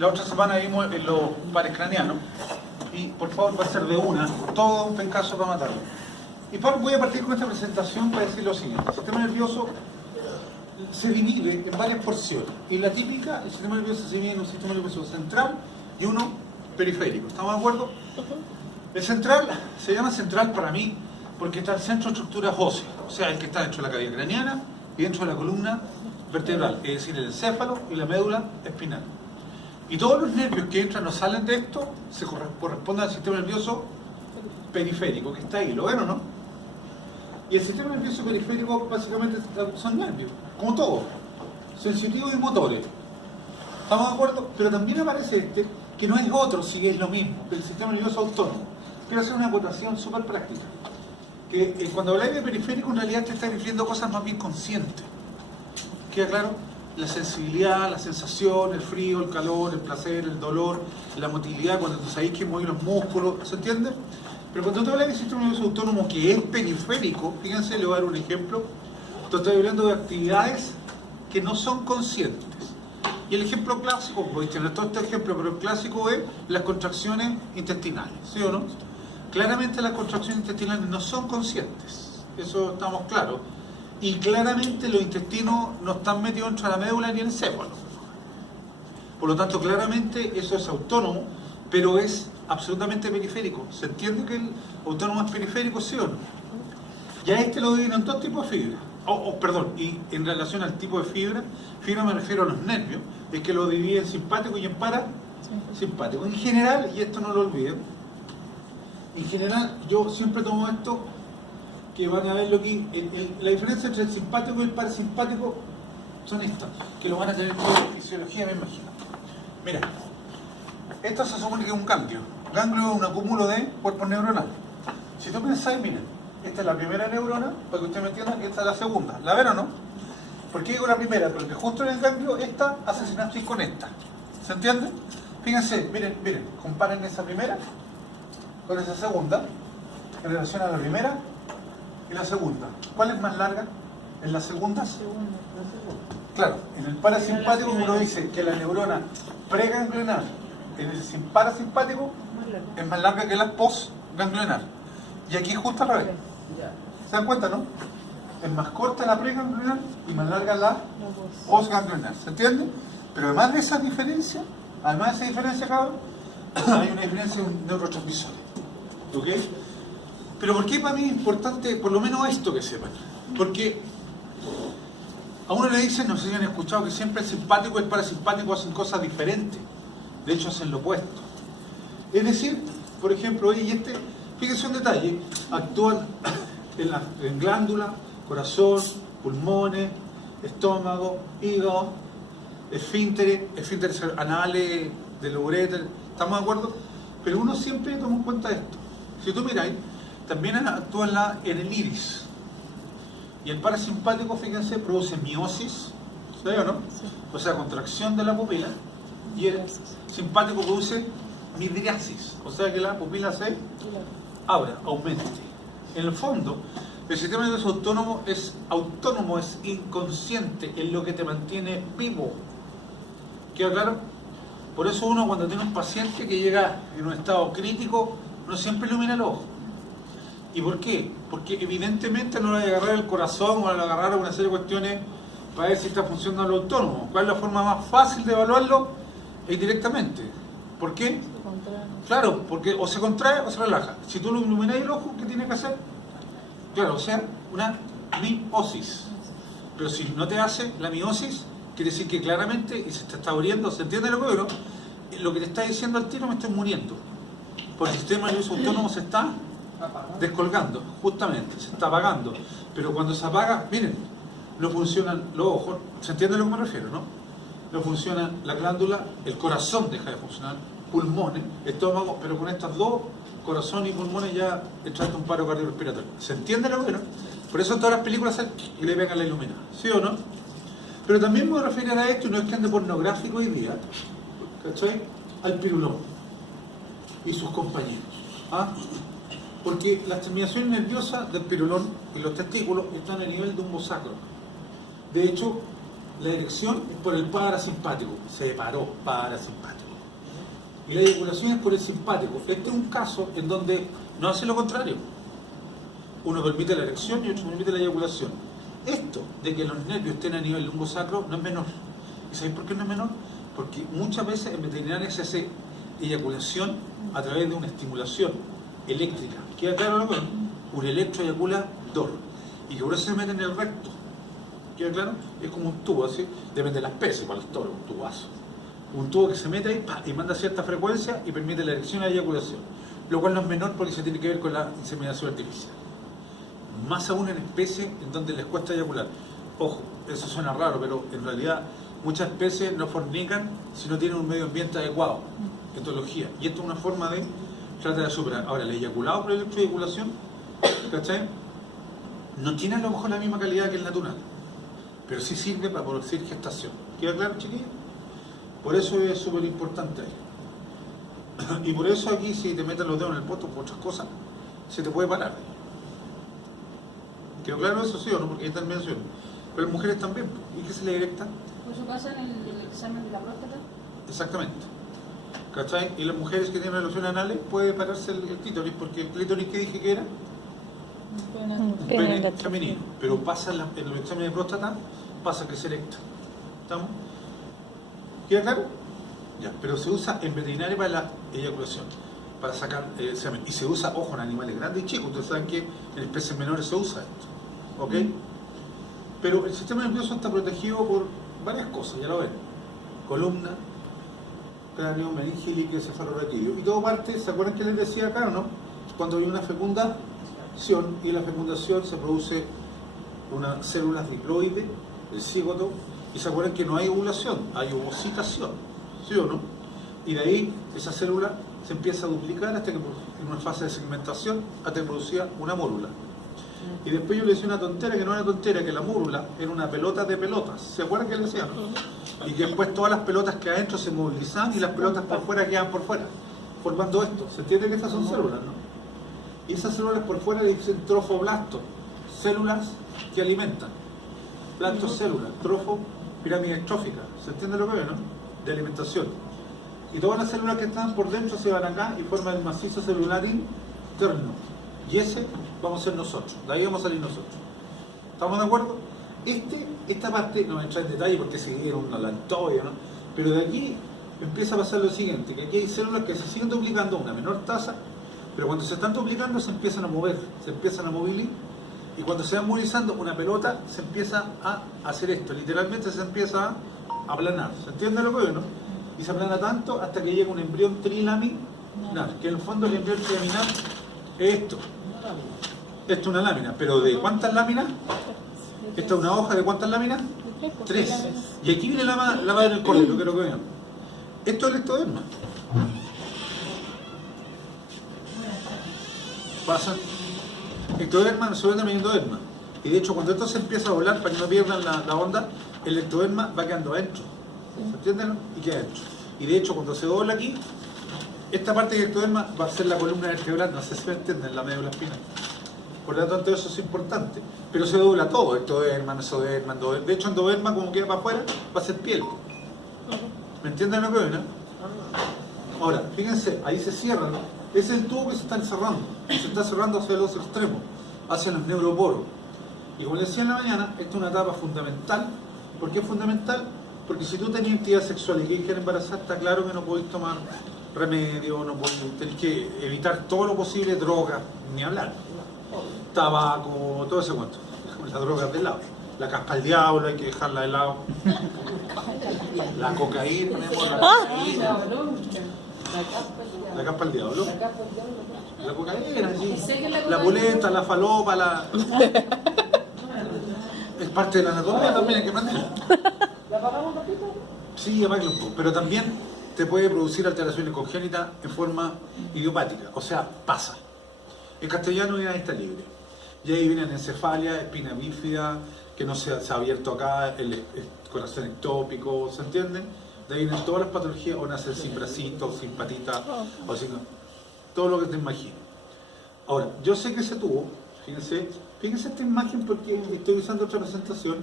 la otra semana vimos en los pares craneanos, y por favor va a ser de una, todo un pencazo para matarlo. Y voy a partir con esta presentación para decir lo siguiente: el sistema nervioso se divide en varias porciones, y la típica, el sistema nervioso se divide en un sistema nervioso central y uno periférico. ¿Estamos de acuerdo? El central se llama central para mí porque está el centro de estructuras óseas, o sea, el que está dentro de la cavidad craneana y dentro de la columna vertebral, es decir, el encéfalo y la médula espinal. Y todos los nervios que entran o salen de esto se corresponden al sistema nervioso periférico, que está ahí, ¿lo ven o no? Y el sistema nervioso periférico básicamente son nervios, como todo, sensitivos y motores. ¿Estamos de acuerdo? Pero también aparece este, que no es otro, si es lo mismo, que el sistema nervioso autónomo. Quiero hacer una acotación súper práctica. Que cuando habláis de periférico, en realidad te está refiriendo cosas más bien conscientes. ¿Queda claro? La sensibilidad, la sensación, el frío, el calor, el placer, el dolor, la motilidad, cuando tú sabéis que mueven los músculos, ¿se entiende? Pero cuando tú hablas del sistema nervioso autónomo que es periférico, fíjense, le voy a dar un ejemplo. Tú estás hablando de actividades que no son conscientes. Y el ejemplo clásico, voy a tener todo este ejemplo, pero el clásico es las contracciones intestinales, ¿sí o no? Claramente las contracciones intestinales no son conscientes, eso estamos claros. Y claramente los intestinos no están metidos entre la médula ni el encéfalo. Por lo tanto, claramente eso es autónomo, pero es absolutamente periférico. ¿Se entiende que el autónomo es periférico, sí o no? Ya este lo dividen en dos tipos de fibra. Perdón, y en relación al tipo de fibra me refiero a los nervios, es que lo divide en simpático y en parasimpático. En general, y esto no lo olviden, en general yo siempre tomo esto, que van a verlo aquí, la diferencia entre el simpático y el parasimpático son estas, que lo van a tener en fisiología, me imagino. Mira, esto se supone que es un ganglio. Ganglio es un acúmulo de cuerpos neuronales. Si tú pensáis, miren, esta es la primera neurona, para que ustedes me entiendan, y esta es la segunda. ¿La ven o no? ¿Por qué digo la primera? Porque justo en el ganglio esta hace sinapsis con esta. ¿Se entiende? Fíjense, miren, comparen esa primera con esa segunda en relación a la primera y la segunda. ¿Cuál es más larga? ¿En la segunda? Claro, en el parasimpático uno dice que la neurona preganglionar en el parasimpático es más larga que la postganglionar. Y aquí justo al revés. ¿Se dan cuenta, no? Es más corta la preganglionar y más larga la postganglionar. ¿Se entiende? Pero además de esa diferencia, cabrón, hay una diferencia en neurotransmisores. ¿Ok? Pero ¿por qué para mí es importante, por lo menos esto que sepan? Porque a uno le dicen, no sé si han escuchado, que siempre el simpático y el parasimpático hacen cosas diferentes. De hecho, hacen lo opuesto. Es decir, por ejemplo, fíjense un detalle, actúan en glándula, corazón, pulmones, estómago, hígado, esfínteres anales, del uréter, ¿estamos de acuerdo? Pero uno siempre toma en cuenta esto. Si tú miráis, también actúan en el iris. Y el parasimpático, fíjense, produce miosis, ¿sabes o no? Sí. O sea, contracción de la pupila. Y el simpático produce midriasis, o sea que la pupila se abra, aumente. En el fondo, el sistema nervioso autónomo es inconsciente, es lo que te mantiene vivo. ¿Queda claro? Por eso uno, cuando tiene un paciente que llega en un estado crítico, no siempre ilumina el ojo. ¿Y por qué? Porque evidentemente no le va a agarrar el corazón o le va a agarrar una serie de cuestiones para ver si está funcionando lo autónomo. ¿Cuál es la forma más fácil de evaluarlo? Es directamente. ¿Por qué? Claro, porque o se contrae o se relaja. Si tú lo iluminas el ojo, ¿qué tiene que hacer? Claro, o sea, una miosis. Pero si no te hace la miosis, quiere decir que claramente, y se te está abriendo, ¿se entiende lo que digo? Lo que te está diciendo al tiro, me estoy muriendo. Porque el sistema nervioso autónomo se está descolgando, justamente, se está apagando. Pero cuando se apaga, miren, no funcionan los ojos, ¿se entiende a lo que me refiero, no? No funciona la glándula, el corazón deja de funcionar, pulmones, estómago, pero con estas dos, corazón y pulmones, ya entraste un paro cardiorrespiratorio. ¿Se entiende lo que no? Por eso todas las películas hacen y le pegan la iluminada, ¿sí o no? Pero también me voy a referir a esto, y no es que ande pornográfico hoy día, ¿cachai? Al pirulón y sus compañeros. ¿Ah? Porque las terminaciones nerviosas del pirulón y los testículos están a nivel de un sacro. De hecho, la dirección es por el parasimpático. Se paró, parasimpático. Y la eyaculación es por el simpático. Este es un caso en donde no hace lo contrario. Uno permite la erección y otro permite la eyaculación. Esto de que los nervios estén a nivel lumbosacro no es menor. ¿Y sabéis por qué no es menor? Porque muchas veces en veterinaria se hace eyaculación a través de una estimulación eléctrica. ¿Queda claro lo que es? Un electroeyaculador. Y que por eso se mete en el recto. ¿Queda claro? Es como un tubo, así. Depende de la especie, para los toros, un tubazo. Un tubo que se mete ahí y manda cierta frecuencia y permite la erección y la eyaculación. Lo cual no es menor porque se tiene que ver con la inseminación artificial. Más aún en especies en donde les cuesta eyacular. Ojo, eso suena raro, pero en realidad muchas especies no fornican si no tienen un medio ambiente adecuado. Etología. Y esto es una forma de tratar de superar. Ahora, el eyaculado por electroeyaculación, ¿cachai? No tiene a lo mejor la misma calidad que el natural, pero sí sirve para producir gestación. ¿Queda claro, chiquillos? Por eso es súper importante ahí. Y por eso aquí, si te meten los dedos en el poto por otras cosas, se te puede parar. ¿Quedó claro eso, sí o no? Porque ahí también mencioné. Pero las mujeres también. ¿Y qué se le directa? ¿Por su casa en el examen de la próstata? Exactamente. ¿Cachai? Y las mujeres que tienen relaciones anales puede pararse el clítoris, porque el clítoris que dije que era un pene femenino. Pero pasa en los exámenes de próstata, pasa que es erecto. ¿Estamos? ¿Queda claro? Ya, pero se usa en veterinaria para la eyaculación, para sacar semen. Y se usa, ojo, en animales grandes y chicos. Ustedes saben que en especies menores se usa esto. ¿Ok? Pero el sistema nervioso está protegido por varias cosas, ya lo ven. Columna, cráneo, meninge, líquido cefalorraquídeo. Y todo parte, ¿se acuerdan que les decía acá o no? Cuando hay una fecundación, y la fecundación se produce unas células diploides, el cigoto, y se acuerdan que no hay ovulación, hay ovocitación, ¿sí o no? Y de ahí esa célula se empieza a duplicar hasta que en una fase de segmentación hasta que producía una mórula. Y después yo le decía una tontera, que no era tontera, que la mórula era una pelota de pelotas. ¿Se acuerdan que le decían? Y que después todas las pelotas que adentro se movilizaban y las pelotas por fuera quedaban por fuera, formando esto. ¿Se entiende que estas son células, no? Y esas células por fuera le dicen trofoblastos, células que alimentan. Blastos, células, trofo, pirámide estrófica. ¿Se entiende lo que veo, no? De alimentación. Y todas las células que están por dentro se van acá y forman el macizo celular interno. Y ese vamos a ser nosotros. De ahí vamos a salir nosotros. ¿Estamos de acuerdo? Esta parte, no voy a entrar en detalle porque seguir un alantoide, ¿no? Pero de aquí empieza a pasar lo siguiente, que aquí hay células que se siguen duplicando a una menor tasa, pero cuando se están duplicando se empiezan a mover, se empiezan a movilizar, y cuando se van movilizando una pelota se empieza a hacer esto, literalmente se empieza a aplanar. ¿Se entiende lo que veo, no? Y se aplana tanto hasta que llega un embrión trilaminar, que en el fondo el embrión trilaminar es esto. Esto es una lámina, pero ¿de cuántas láminas? Esta es una hoja de ¿cuántas láminas? 3. Y aquí viene la madre del cordero, quiero que vean. Esto es el ectoderma. Pasa. Ectoderma, sobre también endoderma. Y de hecho, cuando esto se empieza a volar, para que no pierdan la onda, el ectoderma va quedando adentro. ¿Se entienden? Y queda adentro. Y de hecho, cuando se dobla aquí, esta parte del ectoderma va a ser la columna vertebral, no sé si me entienden, la médula espinal. Por lo tanto, eso es importante. Pero se dobla todo, ectoderma, mesoderma, endoderma. De hecho, endoderma, como queda para afuera, va a ser piel. ¿Me entienden lo que ven? Ahora, fíjense, ahí se cierra, ¿no? Ese es el tubo que se está cerrando. Se está cerrando hacia los extremos, hacia los neuroporos. Y como les decía en la mañana, esta es una etapa fundamental. ¿Por qué es fundamental? Porque si tú tenías actividad sexual y quieres embarazar, está claro que no podéis tomar remedio, no podéis, tenés que evitar todo lo posible, drogas, ni hablar. Tabaco, todo ese cuento. Las drogas de lado. La caspa al diablo, hay que dejarla de lado. La cocaína, tenemos la cocaína. La caspa al diablo. La cocaína, sí. La pulenta, la falopa, es parte de la anatomía también, hay que aprenderla. ¿La apagamos un ratito? Sí, apágalo un poco. Pero también te puede producir alteraciones congénitas en forma idiopática. O sea, pasa. En castellano viene está libre. Y ahí vienen encefalia, espina bífida, que no se ha abierto acá, el corazón ectópico, ¿se entienden? De ahí vienen todas las patologías, o nace sin bracito, sin patita, o sin todo lo que te imagines. Ahora, yo sé que ese tubo, fíjense esta imagen porque estoy usando otra presentación,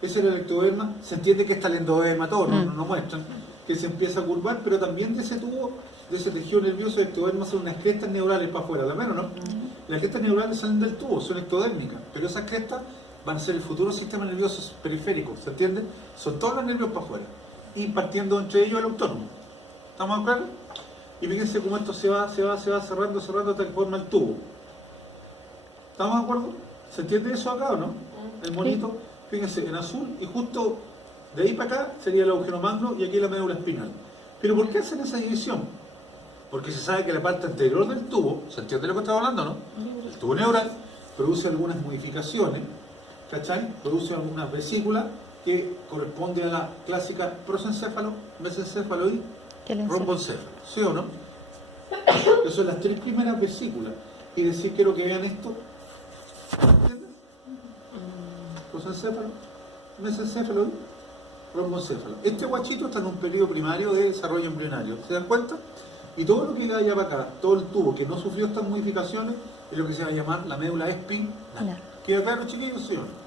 ese es el ectoderma, se entiende que está el endoderma, todo, no muestran, que se empieza a curvar, pero también de ese tubo, de ese tejido nervioso ectodérmico, son unas crestas neurales para afuera, ¿la ven o no? Las crestas neurales salen del tubo, son ectodérmicas, pero esas crestas van a ser el futuro sistema nervioso periférico, ¿se entiende? Son todos los nervios para afuera, y partiendo entre ellos el autónomo. ¿Estamos de acuerdo? Y fíjense cómo esto se va cerrando hasta que forma el tubo. ¿Estamos de acuerdo? ¿Se entiende eso acá o no? El monito, fíjense, en azul, y justo de ahí para acá sería el agujero magno y aquí la médula espinal. ¿Pero por qué hacen esa división? Porque se sabe que la parte anterior del tubo, ¿se entiende lo que estaba hablando, no? El tubo neural produce algunas modificaciones, ¿cachai? Produce algunas vesículas que corresponden a la clásica prosencéfalo, mesencéfalo y romboencéfalo, ¿sí o no? Esas son las tres primeras vesículas. Y decir, quiero que vean esto, ¿entiendes? Prosencéfalo, mesencéfalo y romboencéfalo. Este guachito está en un periodo primario de desarrollo embrionario, ¿se dan cuenta? Y todo lo que da allá para acá, todo el tubo que no sufrió estas modificaciones, es lo que se va a llamar la médula espinal. ¿Queda claro, chiquillos, sí o no?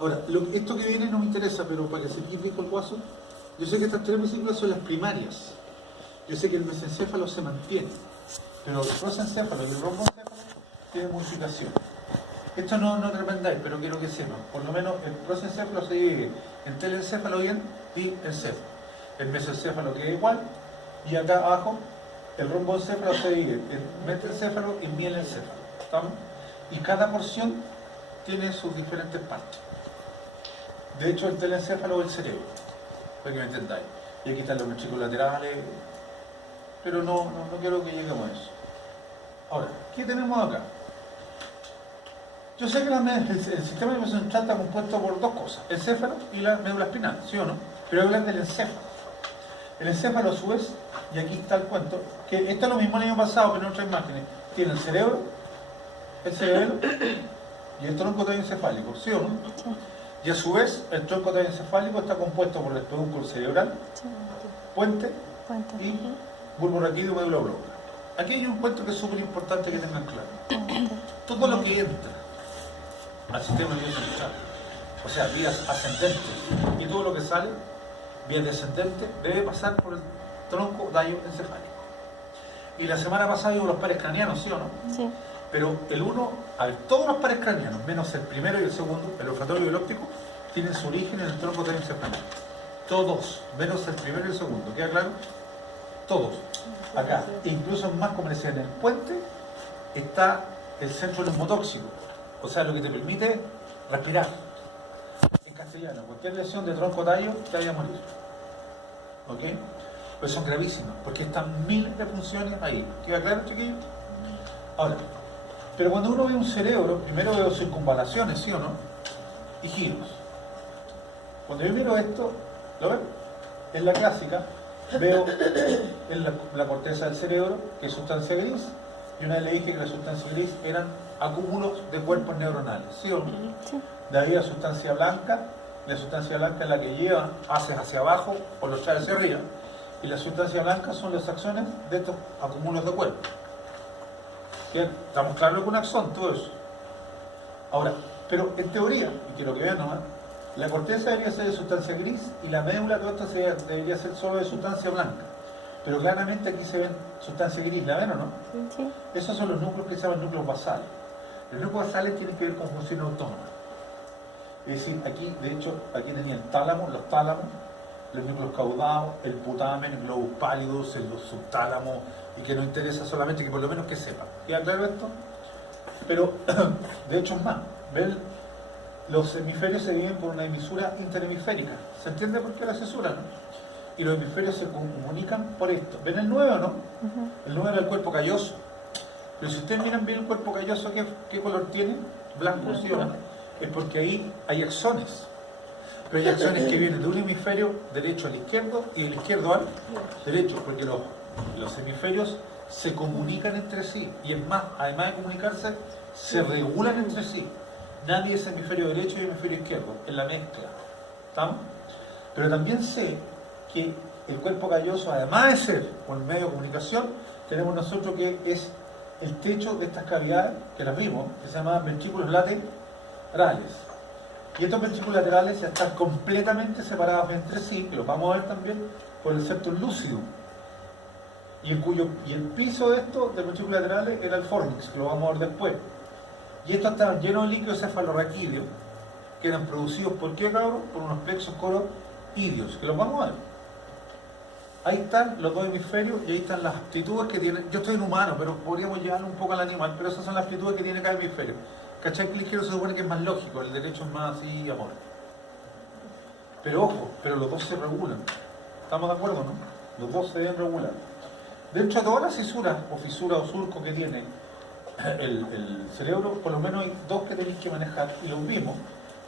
Ahora, esto que viene no me interesa, pero para que se quede con el guaso, yo sé que estas tres vesículas son las primarias. Yo sé que el mesencéfalo se mantiene, pero el prosencéfalo y el romboencéfalo tienen modificaciones. Esto no tremendáis, pero quiero que sepan. Por lo menos el prosencéfalo se divide en telencéfalo y encéfalo. El mesencéfalo queda igual, y acá abajo el romboencéfalo se divide en metencéfalo y mielencéfalo. ¿Estamos? Y cada porción tiene sus diferentes partes. De hecho, el telencéfalo es el cerebro, para que me entendáis. Y aquí están los ventrículos laterales, pero no quiero que lleguemos a eso. Ahora, ¿qué tenemos acá? Yo sé que el sistema nervioso central está compuesto por dos cosas, el céfalo y la médula espinal, ¿sí o no? Pero hablan del encéfalo. El encéfalo a su vez, y aquí está el cuento, que esto es lo mismo el año pasado, pero en otras imágenes, tiene el cerebro y el tronco encefálico, ¿sí o no? Y a su vez, el tronco encefálico está compuesto por el pedúnculo cerebral, puente y bulbo raquídeo y médula óblonga. Aquí hay un cuento que es súper importante que tengan claro. Todo lo que entra al sistema nervioso central, o sea, vías ascendentes, y todo lo que sale, vías descendentes, debe pasar por el tronco encefálico. Y la semana pasada vimos los pares cranianos, ¿sí o no? Sí. Pero el uno, a ver, todos los pares cranianos, menos el primero y el segundo, el olfatorio y el óptico, tienen su origen en el tronco encefálico. Todos, menos el primero y el segundo, ¿queda claro? Todos. Acá, incluso más como decía, en el puente está el centro neumotóxico, o sea, lo que te permite respirar. En castellano, cualquier lesión de tronco tallo te vaya a morir. ¿Ok? Pues son gravísimas, porque están miles de funciones ahí. ¿Queda claro, chiquillos? Ahora, pero cuando uno ve un cerebro, primero veo circunvalaciones, ¿sí o no? Y giros. Cuando yo miro esto, ¿lo ven? En la clásica, veo en la corteza del cerebro, que es sustancia gris, y una vez le dije que la sustancia gris eran acúmulos de cuerpos neuronales, ¿sí o no? Sí. De ahí la sustancia blanca es la que lleva haces hacia abajo o los trae hacia arriba, y la sustancia blanca son las acciones de estos acúmulos de cuerpo. ¿Bien? ¿Estamos claros con un axón? Todo eso. Ahora, pero en teoría, y quiero que vean nomás, la corteza debería ser de sustancia gris y la médula, todo esto debería ser solo de sustancia blanca. Pero claramente aquí se ven sustancia gris, ¿la ven o no? Sí. Esos son los núcleos que se llaman núcleos basales. Los núcleos basales tienen que ver con funciones autónomas. Es decir, aquí, de hecho, aquí tenía el tálamo, los tálamos, los núcleos caudados, el putamen, el globus pallidus, el subtálamo, y que nos interesa solamente que por lo menos que sepan. ¿Queda claro esto? Pero, de hecho es más, ¿ven? Los hemisferios se dividen por una hemisura interhemisférica. ¿Se entiende por qué la cesura, no? Y los hemisferios se comunican por esto. ¿Ven el 9 o no? El 9 era el cuerpo calloso. Pero si ustedes miran bien el cuerpo calloso, ¿qué color tiene? Blanco, ¿sí o no? Es porque ahí hay axones. Pero hay axones que vienen de un hemisferio derecho al izquierdo y del izquierdo al derecho, porque los hemisferios se comunican entre sí. Y es más, además de comunicarse, se regulan entre sí. Nadie es hemisferio derecho y hemisferio izquierdo, es la mezcla. ¿Estamos? Pero también sé que el cuerpo calloso, además de ser un medio de comunicación, tenemos nosotros que es el techo de estas cavidades, que las vimos, que se llaman ventrículos laterales. Y estos ventrículos laterales ya están completamente separados entre sí, que los vamos a ver también, por el septum lucidum. Y el piso de estos, de los ventrículos laterales, era el fornix, que lo vamos a ver después. Y estos estaban llenos de líquido cefalorraquídeo, que eran producidos por qué, cabrón? Por unos plexos coroideos, que los vamos a ver. Ahí están los dos hemisferios y ahí están las aptitudes que tiene. Yo estoy en humano, pero podríamos llevarlo un poco al animal, pero esas son las aptitudes que tiene cada hemisferio. ¿Cachai? Que el izquierdo se supone que es más lógico, el derecho es más así, amor. Pero ojo, pero los dos se regulan. ¿Estamos de acuerdo, no? Los dos se deben regular. Dentro de todas las fisuras o surcos que tiene el cerebro, por lo menos hay dos que tenéis que manejar, y los vimos,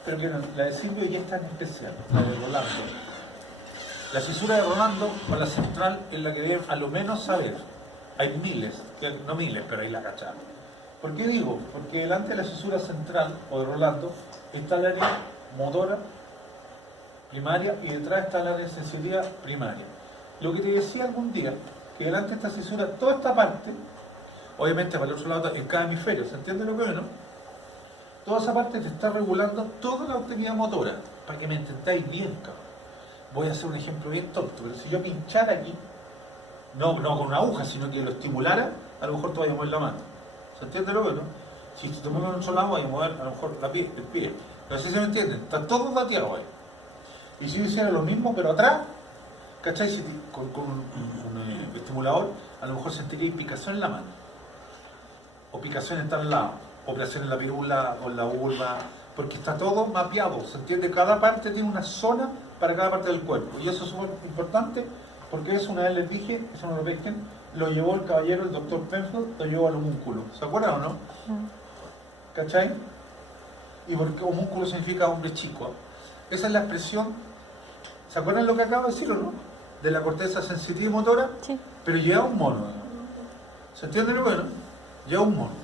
pero que eran la de Silvio y esta en especial, la de Rolando. La fisura de Rolando, o la central, es la que deben a lo menos saber. Hay miles, no miles, pero ahí la cachada. ¿Por qué digo? Porque delante de la fisura central, o de Rolando, está el área motora primaria y detrás está el área de sensibilidad primaria. Lo que te decía algún día, que delante de esta fisura, toda esta parte, obviamente para el otro lado, en cada hemisferio, ¿se entiende lo que veo, no? Toda esa parte te está regulando toda la actividad motora, para que me entendáis bien, cabrón. Voy a hacer un ejemplo bien tonto, pero si yo pinchara aquí, no con una aguja, sino que lo estimulara, a lo mejor tú vas a mover la mano. ¿Se entiende lo que no? Si te mueves en otro lado, vas a mover a lo mejor el pie. No sé si me entienden, está todo dateado ahí. Y si yo hiciera lo mismo, pero atrás, ¿cachai? Si con un estimulador, a lo mejor sentiría picación en la mano, o picación en tal lado, o presión en la pirula, o en la vulva, porque está todo mapeado, ¿se entiende? Cada parte tiene una zona para cada parte del cuerpo, y eso es súper importante, porque eso una vez les dije, eso no lo pesquen, lo llevó el caballero, el doctor Penfield, lo llevó al homúnculo, ¿se acuerdan o no? ¿Cachai? Y porque homúnculo significa hombre chico, esa es la expresión, ¿se acuerdan lo que acabo de decir o no? De la corteza sensitiva y motora, Sí. pero lleva un mono, ¿se entiende lo bueno? Lleva un mono.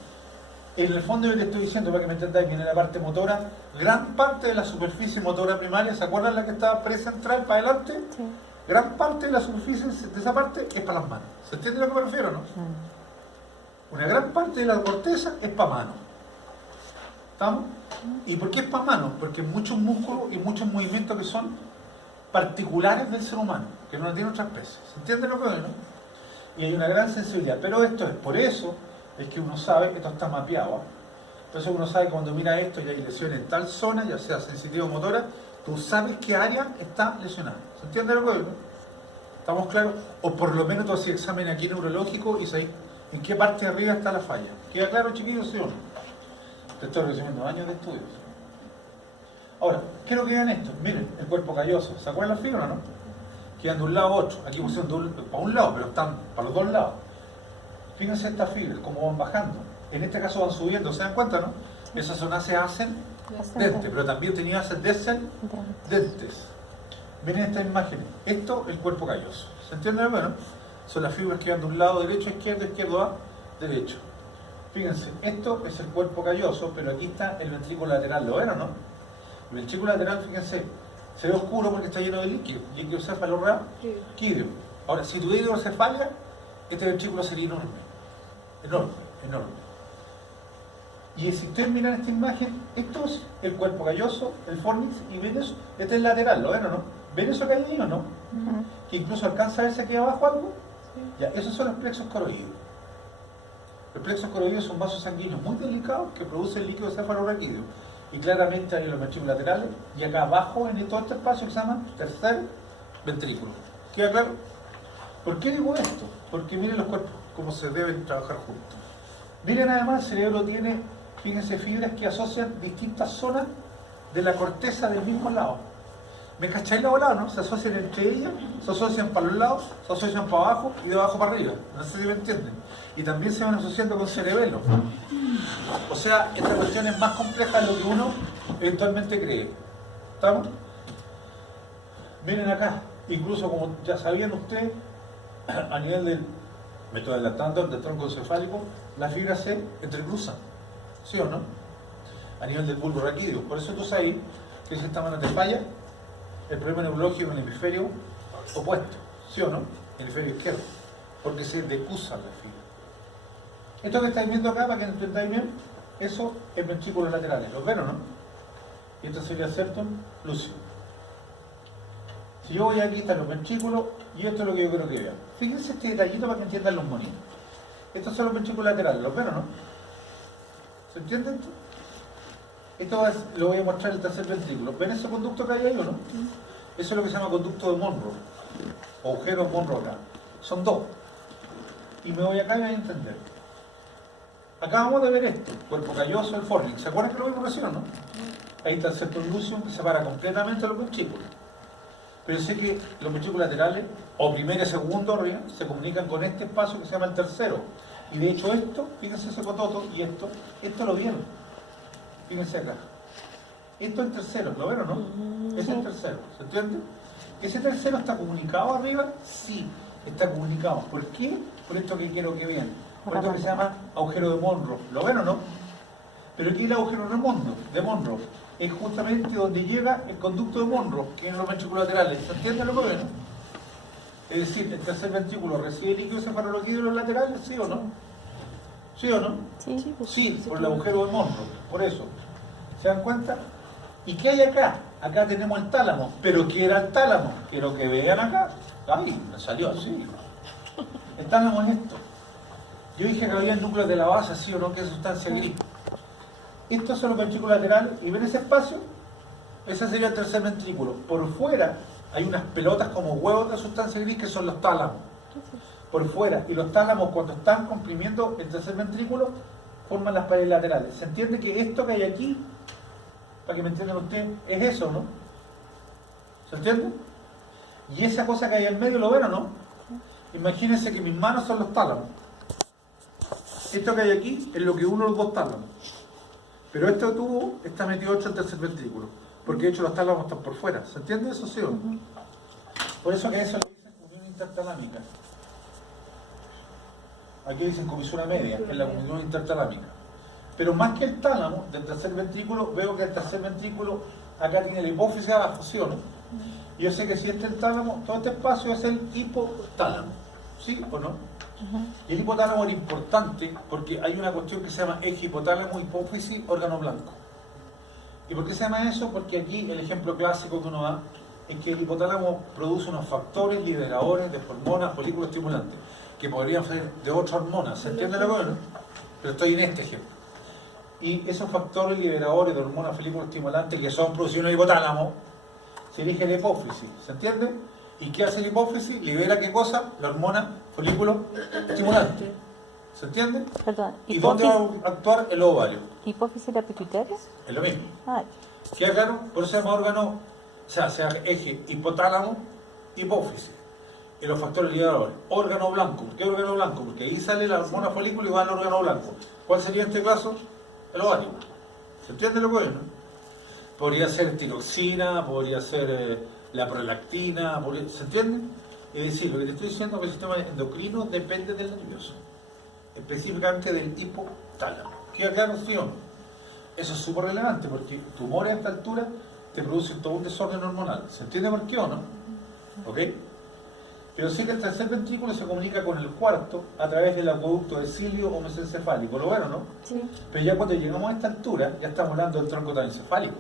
En el fondo yo te estoy diciendo, para que me entendáis bien, en la parte motora, gran parte de la superficie motora primaria, ¿se acuerdan la que estaba precentral para adelante? Sí. Gran parte de la superficie de esa parte es para las manos. ¿Se entiende a lo que me refiero o no? Una gran parte de la corteza es para manos. ¿Estamos? ¿Y por qué es para manos? Porque hay muchos músculos y muchos movimientos que son particulares del ser humano, que no lo tiene otra especie. ¿Se entiende lo que veo, no? Y hay una gran sensibilidad. Pero esto es por eso, es que uno sabe que esto está mapeado. Entonces uno sabe cuando mira esto y hay lesiones en tal zona, ya sea sensitiva o motora, tú sabes qué área está lesionada. ¿Se entiende lo que veo, no? ¿Estamos claros? O por lo menos tú haces examen aquí neurológico y sabes en qué parte de arriba está la falla. ¿Queda claro, chiquillos, sí o no? Te estoy resumiendo años de estudios. Ahora, quiero que vean esto. Miren, el cuerpo calloso. ¿Se acuerdan las fibras, no? Quedan de un lado a otro. Aquí pusieron para un lado, pero están para los dos lados. Fíjense estas fibras, cómo van bajando. En este caso van subiendo, ¿se dan cuenta, no? Esas son ascendentes, pero también tenía descendentes. Miren esta imagen. Esto es el cuerpo calloso. ¿Se entiende? Bueno, son las fibras que van de un lado derecho a izquierdo, izquierdo a derecho. Fíjense, esto es el cuerpo calloso, pero aquí está el ventrículo lateral. ¿Lo ven o no? El ventrículo lateral, fíjense, se ve oscuro porque está lleno de líquido cefalorraquídeo. Ahora, si tuviera hidrocefalia, este ventrículo sería enorme. Y si ustedes miran esta imagen, esto es el cuerpo calloso, el fornix, y ven eso, este es el lateral, ¿lo ven o no? ¿Ven eso que hay ahí o no? Que incluso alcanza a verse aquí abajo algo. Ya, esos son los plexos coroideos. Los plexos coroideos son vasos sanguíneos muy delicados que producen líquido cefalorraquídeo. Y claramente hay los ventrículos laterales, y acá abajo, en todo este espacio que se llama tercer ventrículo. ¿Queda claro? ¿Por qué digo esto? Porque miren los cuerpos, cómo se deben trabajar juntos. Miren además, el cerebro tiene, fíjense, fibras que asocian distintas zonas de la corteza del mismo lado. ¿Me cacháis la volada, no? Se asocian entre ellas, se asocian para los lados, se asocian para abajo y de abajo para arriba. No sé si me entienden. Y también se van asociando con cerebelo. O sea, esta cuestión es más compleja de lo que uno eventualmente cree. ¿Estamos? Miren acá, incluso como ya sabían ustedes, a nivel del, me estoy adelantando, del tronco encefálico, las fibras se entrecruzan. ¿Sí o no? A nivel del bulbo raquídeo. Por eso tú sabes que si esta mano te falla, el problema neurológico en el hemisferio opuesto. ¿Sí o no? El hemisferio izquierdo. Porque se decusan las fibras. Esto que estáis viendo acá, para que entendáis bien, eso es ventrículos laterales. ¿Los ven o no? y esto sería el septum lucidum. Si yo voy aquí, están los ventrículos, y esto es lo que yo creo que vean. Fíjense este detallito para que entiendan los monitos. Estos son los ventrículos laterales, ¿los ven o no? ¿Se entiende esto? Lo voy a mostrar el tercer ventrículo. ¿Ven ese conducto que hay ahí o no? Eso es lo que se llama conducto de Monro, o agujero de Monro acá. Son dos. Y me voy acá y voy a entender. Acabamos de ver esto, cuerpo calloso, el fornix. ¿Se acuerdan que lo vimos recién o no? Ahí está el septum lucidum que separa completamente los ventrículos. Pero sé que los ventrículos laterales, o primero y segundo arriba, se comunican con este espacio que se llama el tercero. Y de hecho esto, fíjense ese cototo, y esto lo vieron. Fíjense acá. Esto es el tercero, ¿lo ven o no? Es el tercero, ¿se entiende? ¿Ese tercero está comunicado arriba? Sí, está comunicado. ¿Por qué? Por esto que quiero que vean. Por esto que se llama agujero de Monro. ¿Lo ven o no? Pero aquí el agujero de Monro es justamente donde llega el conducto de Monro, que es en los ventrículos laterales. ¿Se entiende lo que ven? Es decir, el tercer ventrículo recibe líquido cefalorraquídeo de los laterales, ¿sí o no? ¿Sí o no? Sí, Sí, por el agujero de Monro, por eso. ¿Se dan cuenta? ¿Y qué hay acá? Acá tenemos el tálamo. ¿Pero qué era el tálamo? Quiero que vean acá. ¡Ay! Me salió así. El tálamo es esto. Yo dije que había núcleos de la base, ¿sí o no? Que es sustancia gris. Estos son los ventrículos laterales. ¿Y ven ese espacio? Ese sería el tercer ventrículo. Por fuera hay unas pelotas como huevos de sustancia gris que son los tálamos. Por fuera. Y los tálamos, cuando están comprimiendo el tercer ventrículo, forman las paredes laterales. ¿Se entiende que esto que hay aquí, para que me entiendan ustedes, es eso, ¿no? ¿Se entiende? Y esa cosa que hay en medio, ¿lo ven o no? Imagínense que mis manos son los tálamos. Esto que hay aquí es lo que uno de los dos tálamos. Pero este tubo está metido en el tercer ventrículo. Porque de hecho los tálamos están por fuera. ¿Se entiende eso, sí o no? Por eso que a eso le dicen unión intertalámica. Aquí dicen comisura media, que es la unión intertalámica. Pero más que el tálamo del tercer ventrículo, veo que el tercer ventrículo acá tiene la hipófisis abajo, ¿sí o no? Y yo sé que si este es el tálamo, todo este espacio es el hipotálamo, ¿sí o no? Y el hipotálamo era importante porque hay una cuestión que se llama eje hipotálamo, hipófisis, órgano blanco. ¿Y por qué se llama eso? Porque aquí el ejemplo clásico que uno da es que el hipotálamo produce unos factores liberadores de hormonas, folículos estimulantes, que podrían ser de otras hormonas, ¿se entiende lo que no? Pero estoy en este ejemplo. Y esos factores liberadores de hormonas, folículos estimulantes que son producidos en el hipotálamo, se dirige a la hipófisis, ¿se entiende? ¿Y qué hace la hipófisis? Libera ¿qué cosa? La hormona folículo estimulante. ¿Se entiende? Perdón, ¿Y dónde va a actuar el ovario? ¿Hipófisis la pituitaria? Es lo mismo. Ah, ¿Queda claro? Por eso se llama órgano, o sea, se llama eje hipotálamo, hipófisis. Y los factores liberadores. Órgano blanco. ¿Por qué órgano blanco? Porque ahí sale la hormona folículo y va al órgano blanco. ¿Cuál sería en este caso? El ovario. ¿Se entiende lo que es, no? Podría ser tiroxina, podría ser la prolactina, ¿se entiende? Es decir, lo que te estoy diciendo es que el sistema endocrino depende del nervioso, específicamente del hipotálamo. ¿Queda claro, sí o no? Eso es súper relevante porque tumores a esta altura te producen todo un desorden hormonal. ¿Se entiende por qué o no? ¿Ok? Pero sí que el tercer ventrículo se comunica con el cuarto a través del acueducto de cilio o mesencefálico. ¿Lo ven o no? sí. Pero ya cuando llegamos a esta altura, ya estamos hablando del tronco tanencefálico.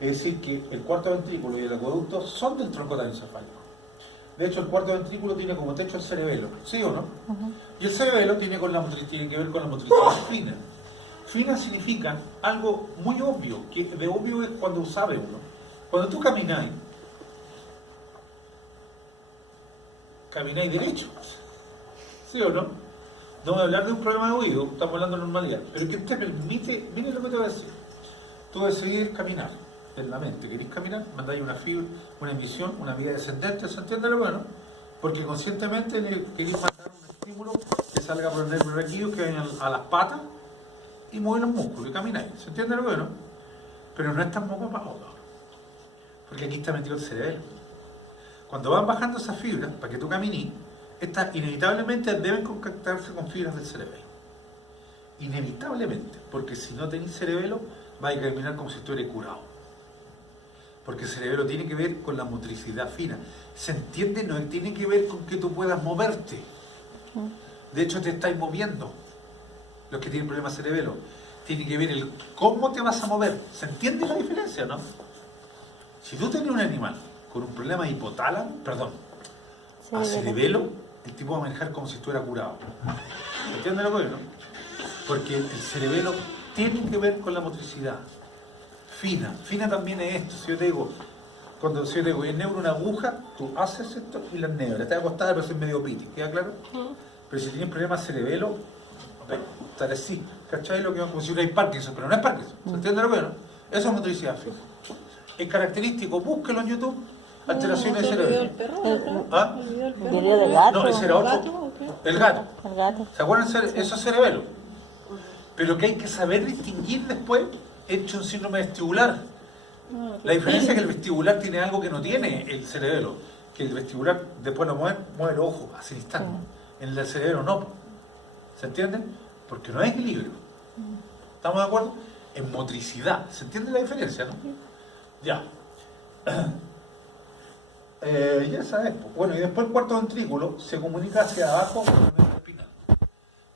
Es decir, que el cuarto ventrículo y el acueducto son del tronco tanencefálico. De hecho, el cuarto ventrículo tiene como techo el cerebelo, ¿sí o no? Y el cerebelo tiene que ver con la motricidad fina. Fina significa algo muy obvio, que de obvio es cuando sabe uno. Cuando tú camináis derecho, ¿sí o no? No voy a hablar de un problema de oído, estamos hablando de normalidad, pero que te permite, mire lo que te voy a decir, tú decides caminar en la mente, querés caminar, mandáis una fibra, una emisión, una vía descendente, ¿se entiende lo bueno? Porque conscientemente queréis mandar un estímulo que salga por el nervio raquídeo, que vayan a las patas y mueve los músculos y camináis, ¿se entiende lo bueno? Pero no es tan poco para ahora, porque aquí está metido el cerebelo. Cuando van bajando esas fibras, para que tú camines, estas inevitablemente deben contactarse con fibras del cerebelo. Inevitablemente, porque si no tenés cerebelo, vas a caminar como si estuvieras curado. Porque el cerebelo tiene que ver con la motricidad fina. ¿Se entiende? No tiene que ver con que tú puedas moverte. De hecho, te estáis moviendo. Los que tienen problemas cerebelo. tiene que ver el cómo te vas a mover. ¿Se entiende la diferencia, no? Si tú tienes un animal con un problema de hipotálamo, perdón, a cerebelo, el tipo va a manejar como si estuviera curado. ¿Se entiende lo que digo, no? Porque el cerebelo tiene que ver con la motricidad. Fina también es esto. Si yo te digo, cuando yo te digo, el neuro una aguja, tú haces esto y la neura. Está acostada, pero es medio piti, ¿queda claro? Pero si tienes problemas cerebelo, estar así. ¿Cachai? Lo que como si fuera Parkinson, pero no es Parkinson. ¿Se entiende lo que digo, no? Eso es motricidad fina. Es característico, búsquelo en YouTube. Alteraciones de cerebelo. ¿Ah? ¿El video del gato? No, ese era otro. El gato. El gato. ¿Se acuerdan? Eso es cerebelo. Pero que hay que saber distinguir después entre un síndrome vestibular. La diferencia es que el vestibular tiene algo que no tiene el cerebelo. Que el vestibular después lo mueve el ojo, hacia el instante. En el del cerebelo no. ¿Se entiende? Porque no hay equilibrio. ¿Estamos de acuerdo? En motricidad. ¿Se entiende la diferencia, no? Ya. Ya sabes. Bueno, y después el cuarto ventrículo se comunica hacia abajo con la médula espinal.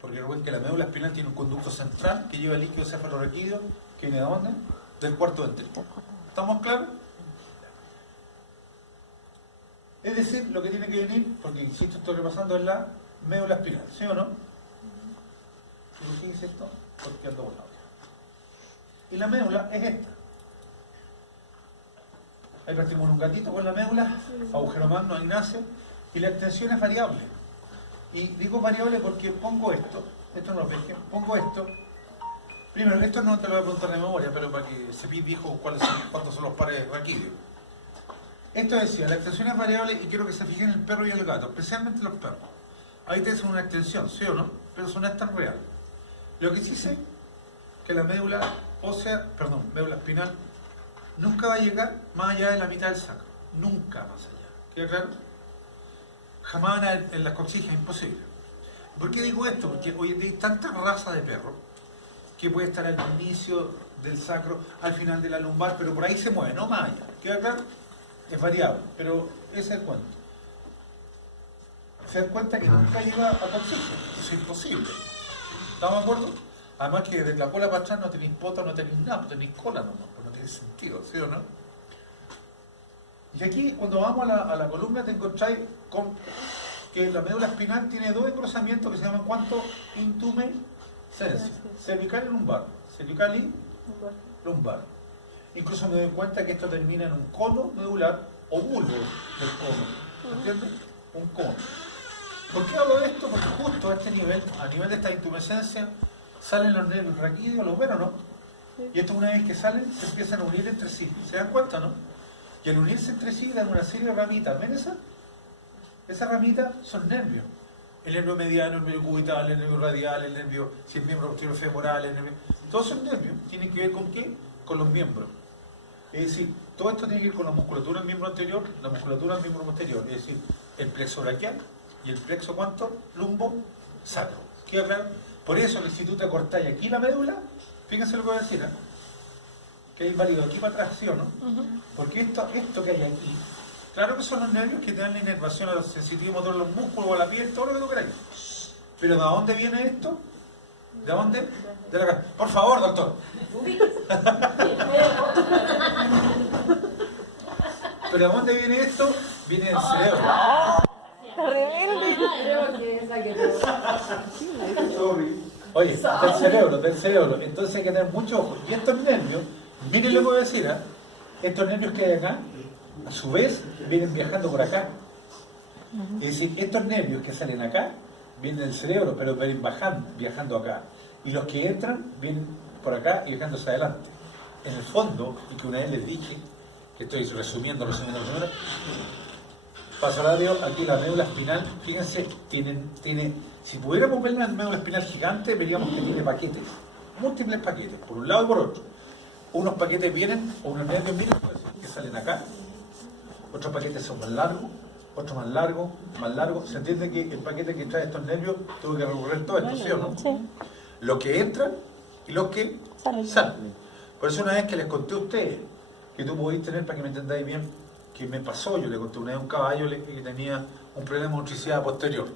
Porque recuerden que la médula espinal tiene un conducto central que lleva el líquido cefalorraquídeo, que viene de dónde? Del cuarto ventrículo. ¿Estamos claros? Es decir, lo que tiene que venir, porque insisto, estoy repasando, es la médula espinal, ¿sí o no? ¿Sí es esto? Porque ando volado. Y la médula es esta. Ahí partimos un gatito con la médula, agujero magno, Ignacio, y la extensión es variable. Y digo variable porque pongo esto no lo veis, pongo esto. Primero, esto no te lo voy a preguntar de memoria, pero para que sepáis dijo cuántos son los pares raquídeos. Esto decía, la extensión es variable y quiero que se fijen en el perro y el gato, especialmente los perros. Ahí te hacen una extensión, ¿sí o no? Pero eso no es tan real. Lo que sí sé, que la médula ósea, médula espinal, nunca va a llegar más allá de la mitad del sacro. Nunca más allá. ¿Queda claro? Jamás en las coxijas, imposible. ¿Por qué digo esto? Porque hoy en día hay tanta raza de perro que puede estar al inicio del sacro, al final de la lumbar, pero por ahí se mueve, no más allá. ¿Queda claro? Es variable, pero ese es el cuento. Se dan cuenta que nunca llega a coxija. Eso es imposible. ¿Estamos de acuerdo? Además que desde la cola para atrás no tenéis pota, no tenéis nada, no tenéis cola nomás, pues no tiene sentido, ¿sí o no? Y aquí, cuando vamos a la columna, te encontráis con que la médula espinal tiene dos engrosamientos que se llaman ¿cuánto? Intumescencia. Cervical y lumbar. Cervical y lumbar. Incluso me doy cuenta que esto termina en un cono medular o bulbo del cono. ¿Entiendes? Un cono. ¿Por qué hablo de esto? Porque justo a este nivel, a nivel de esta intumescencia, salen los nervios raquídeos, ¿los ven o no? Y esto una vez que salen, se empiezan a unir entre sí. ¿Se dan cuenta, no? Y al unirse entre sí dan una serie de ramitas. ¿Ven esa? Esas ramitas son nervios. El nervio mediano, el nervio cubital, el nervio radial, el nervio, si es miembro posterior femoral, el nervio... Todos son nervios. ¿Tienen que ver con qué? Con los miembros. Es decir, todo esto tiene que ver con la musculatura del miembro anterior, la musculatura del miembro posterior. Es decir, el plexo braquial y el plexo, ¿cuánto? Lumbo sacro. ¿Queda claro? Por eso que si tú te cortáis aquí la médula, fíjense lo que voy a decir, ¿eh? Que hay válido aquí para atrás, ¿sí o no? Porque esto que hay aquí, claro que son los nervios que te dan la inervación a los sensitivos motores, los músculos, a la piel, todo lo que tú queráis. Pero ¿de dónde viene esto? ¿De dónde? De la cara. Por favor, doctor. ¿Pero de dónde viene esto? Viene del cerebro. Oye, del cerebro. Entonces hay que tener mucho ojo. Y estos nervios, miren lo que voy a decir, ¿eh? Estos nervios que hay acá, a su vez, vienen viajando por acá. Es decir, estos nervios que salen acá, vienen del cerebro, pero vienen viajando acá. Y los que entran, vienen por acá y viajando hacia adelante. En el fondo, y que una vez les dije, que estoy resumiendo, paso radio, aquí la médula espinal, fíjense, tiene, si pudiéramos ver una médula espinal gigante, veríamos que tiene paquetes, múltiples paquetes, por un lado y por otro. Unos paquetes vienen, o unos nervios vienen, que salen acá, otros paquetes son más largos, otros más largos. Se entiende que el paquete que trae estos nervios tuvo que recorrer todo esto, ¿sí o no? Sí. Los que entran y los que salen. Por eso una vez que les conté a ustedes, que tú podéis tener, para que me entendáis bien, que me pasó, yo le conté una vez a un caballo que tenía un problema de motricidad posterior,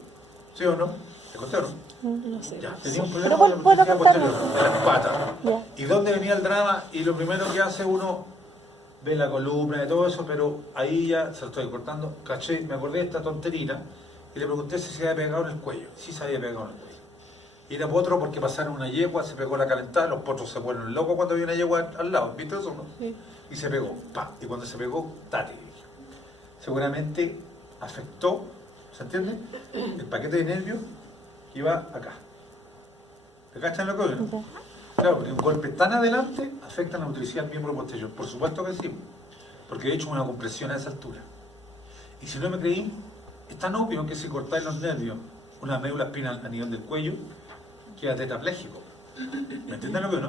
¿sí o no? ¿Te conté o no? No sé. Ya, tenía un Pero problema puedo de contarlo. de las patas. Ya. ¿Y dónde venía el drama? Y lo primero que hace uno, ve la columna y todo eso, pero ahí ya se lo estoy cortando, caché, me acordé de esta tonterina y le pregunté si se había pegado en el cuello. Sí se había pegado en el cuello. Y era potro porque pasaron una yegua, se pegó la calentada, los potros se ponen locos cuando hay una yegua al lado, ¿viste eso no? Sí. Y se pegó, pa. Y cuando se pegó, tate. Seguramente afectó, ¿se entiende? El paquete de nervios que iba acá. ¿Te cachan lo que oye, no? Claro, porque un golpe tan adelante afecta la motricidad del miembro posterior. Por supuesto que sí, porque de hecho una compresión a esa altura. Y si no me creí, es tan obvio que si cortáis los nervios, una médula espinal a nivel del cuello, queda tetrapléjico. ¿Me entienden lo que no?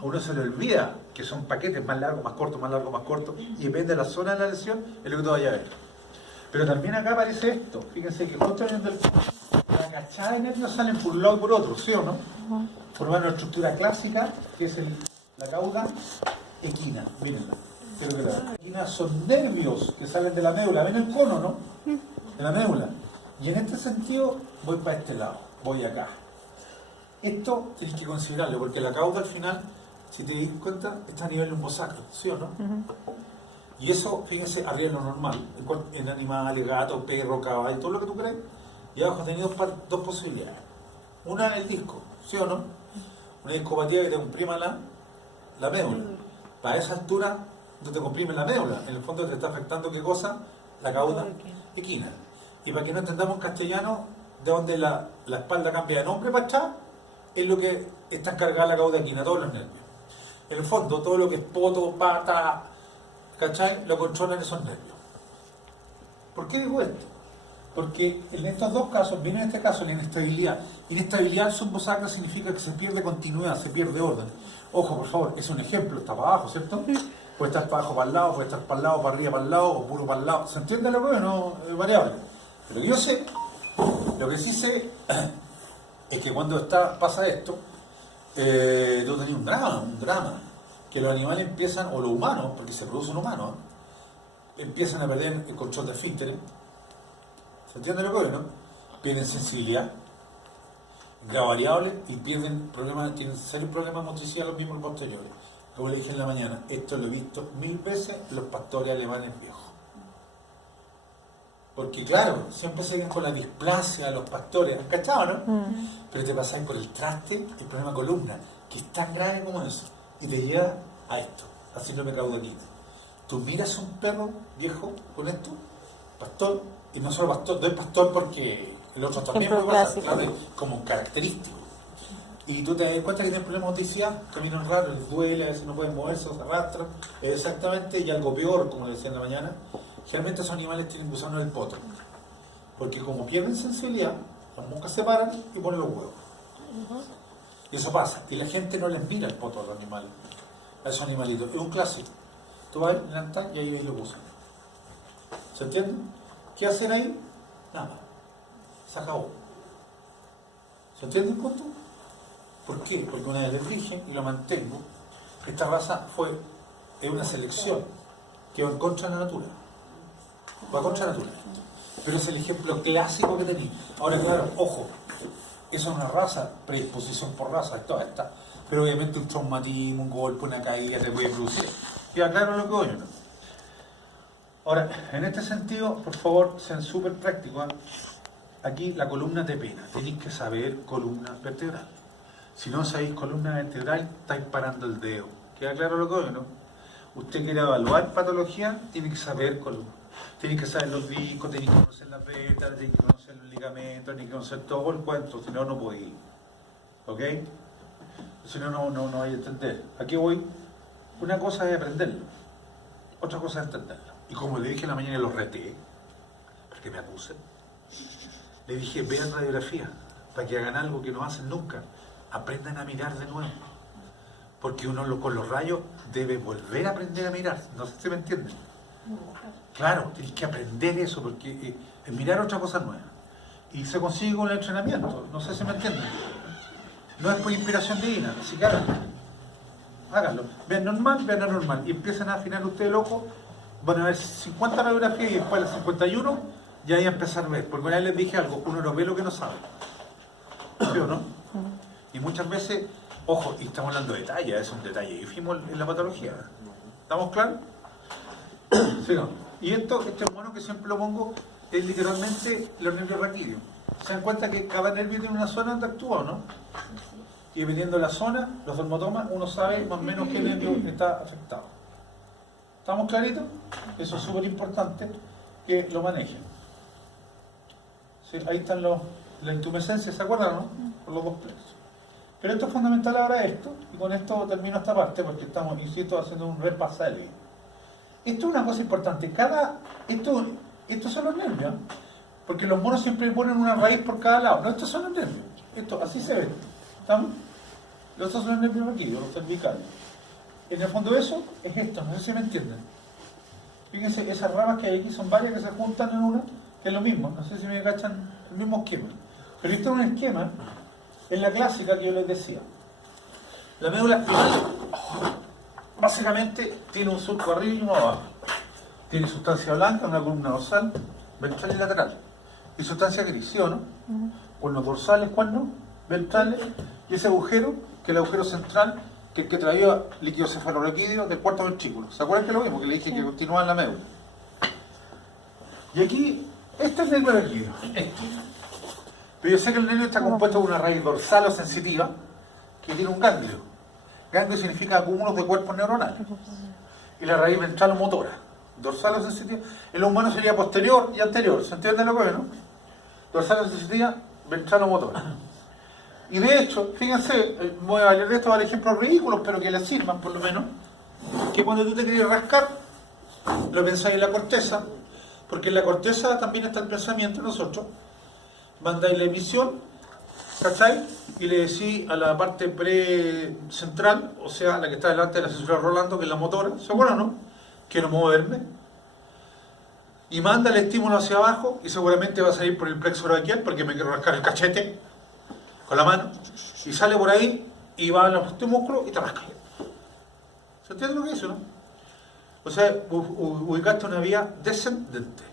A uno se le olvida que son paquetes más largos, más cortos, más largos, más cortos, y depende de la zona de la lesión, es lo que tú vayas a ver. Pero también acá aparece esto. Fíjense que justo en la cachada de nervios salen por un lado y por otro, ¿sí o no? Forman una estructura clásica, que es la cauda equina. Mírenla. Quiero que la vean. Equinas son nervios que salen de la médula. ¿Ven el cono, no? De la médula. Y en este sentido, voy para este lado, voy acá. Esto tienes que considerarlo, porque la cauda al final, si te das cuenta, está a nivel lumbosacro, ¿sí o no? Y eso, fíjense, arriba de lo normal, en animales, gatos, perros, caballos, todo lo que tú crees, y abajo tenéis dos posibilidades. Una es el disco, ¿sí o no? Una discopatía que te comprima la médula. Para esa altura, no te comprime la médula, en el fondo te está afectando, ¿qué cosa? La cauda equina. Y para que no entendamos en castellano, de donde la espalda cambia de nombre para atrás, es lo que está encargada la cauda equina, todos los nervios. En el fondo, todo lo que es poto, pata, ¿cachai? Lo controlan esos nervios. ¿Por qué digo esto? Porque en estos dos casos, bien en este caso, la inestabilidad. Inestabilidad sumbosacra significa que se pierde continuidad, se pierde orden. Ojo, por favor, es un ejemplo, está para abajo, ¿cierto? Puede estar para abajo, para el lado, puede estar para el lado, para arriba, para el lado, o puro para el lado. ¿Se entiende lo que es? No es variable. Pero yo sé, lo que sí sé es que cuando pasa esto, tú tenés un drama, que los animales empiezan, o los humanos, porque se producen humanos, empiezan a perder el control de esfínteres. ¿Se entiende lo que es, no? Pierden sensibilidad, grado variable, y tienen serios problemas de motricidad en los miembros posteriores. Como le dije en la mañana, esto lo he visto 1000 veces en los pastores alemanes viejos. Porque claro, siempre siguen con la displasia de los pastores, ¿cachado, no? Pero te pasáis por el traste, el problema de columna, que es tan grave como eso, y te lleva a esto, a síndrome cauda-equina. Tú miras un perro viejo con esto, pastor, y no solo pastor, no es pastor porque el otro también puede pasar, claro, es como característico. Y tú te das cuenta que tienes problemas de motricidad, caminan raros, les duele, a veces no pueden moverse, se arrastran, exactamente, y algo peor, como le decía en la mañana, generalmente esos animales tienen gusano en el poto, porque como pierden sensibilidad, las moscas se paran y ponen los huevos. Y eso pasa, y la gente no les mira el poto a los animales, a esos animalitos. Es un clásico. Tú vas en la antena y ahí lo usan. ¿Se entiende? ¿Qué hacen ahí? Nada. Se acabó. ¿Se entiende el punto? ¿Por qué? Porque una vez les dije, y lo mantengo, esta raza es una selección que va en contra de la natura. Va contra la natura. Pero es el ejemplo clásico que tenéis. Ahora, claro, ojo, eso es una raza, predisposición por raza, toda esta. Pero obviamente un traumatismo, un golpe, una caída te puede producir. Queda claro lo que oye, ¿no? Ahora, en este sentido, por favor, sean súper prácticos. Aquí la columna te pena. Tenéis que saber columna vertebral. Si no sabéis columna vertebral, estáis parando el dedo. ¿Queda claro lo que oye, no? Usted quiere evaluar patología, tiene que saber columna. Tiene que saber los discos, tiene que conocer las vetas, tiene que conocer los ligamentos, tiene que conocer todo el cuento, si no, no podéis. ¿Ok? Si no, no vais a entender. Aquí voy. Una cosa es aprenderlo, otra cosa es entenderlo. Y como le dije en la mañana, los reté, para que me acusen, le dije, vean radiografía, para que hagan algo que no hacen nunca. Aprendan a mirar de nuevo. Porque uno con los rayos debe volver a aprender a mirar. No sé si me entienden. Claro, tienes que aprender eso, porque es mirar otra cosa nueva. Y se consigue con el entrenamiento. No sé si me entienden. No es por inspiración divina, así que háganlo. Vean normal, vean anormal. Y empiezan a afinar ustedes el ojo. Van a ver 50 radiografías y después las 51 ya hay a empezar a ver. Porque una vez les dije algo, uno no ve lo que no sabe. ¿sí o no? Y muchas veces, ojo, y estamos hablando de detalle, es un detalle ínfimo en la patología. ¿Estamos claros? Sí, no. Y este mono que siempre lo pongo es literalmente los nervios raquídeos. Se dan cuenta que cada nervio tiene una zona donde actúa, ¿no? Y dependiendo de la zona, los dermatomas, uno sabe más o menos qué nervio está afectado. ¿Estamos claritos? Eso es súper importante que lo manejen. Sí, ahí están la intumescencia, ¿se acuerdan, no? Por los dos plexos. Pero esto es fundamental ahora esto, y con esto termino esta parte porque estamos, insisto, haciendo un repasaje. Esto es una cosa importante. Estos son los nervios, porque los monos siempre ponen una raíz por cada lado. No, estos son los nervios. Esto, así se ve. ¿Estamos? Estos son los nervios aquí, los cervicales. En el fondo eso es esto, no sé si me entienden. Fíjense, esas ramas que hay aquí son varias que se juntan en una, que es lo mismo, no sé si me cachan el mismo esquema. Pero esto es un esquema, es la clásica que yo les decía. La médula espinal básicamente tiene un surco arriba y uno abajo. Tiene sustancia blanca, una columna dorsal, ventral y lateral. Y sustancia gris, ¿sí o no? Cuernos dorsales, cuernos ventrales, y ese agujero, que es el agujero central, que traía líquido cefalorraquídeo del cuarto ventrículo. ¿Se acuerdan que lo mismo? Que le dije que continuaba en la médula. Y aquí, este es el nervio raquídeo. Pero yo sé que el nervio está compuesto por una raíz dorsal o sensitiva que tiene un ganglio. Ganglio significa acúmulos de cuerpos neuronales. Y la raíz ventral o motora. Dorsal o sensitiva. En los humanos sería posterior y anterior. ¿Se entiende lo que es, no? Dorsal o sensitiva, ventral o motora. Y de hecho, fíjense, voy a valer de esto para ejemplos ridículos, pero que les sirvan por lo menos, que cuando tú te quieres rascar, lo pensáis en la corteza, porque en la corteza también está el pensamiento de nosotros. Mandáis la emisión, ¿cachai? Y le decís a la parte pre-central, o sea, la que está delante de la censura Rolando, que es la motora, ¿se acuerdan, no? Quiero moverme. Y manda el estímulo hacia abajo y seguramente va a salir por el plexo braquial porque me quiero rascar el cachete con la mano. Y sale por ahí y va a los músculos y te rasca. ¿Se entiende lo que es, no? O sea, ubicaste una vía descendente.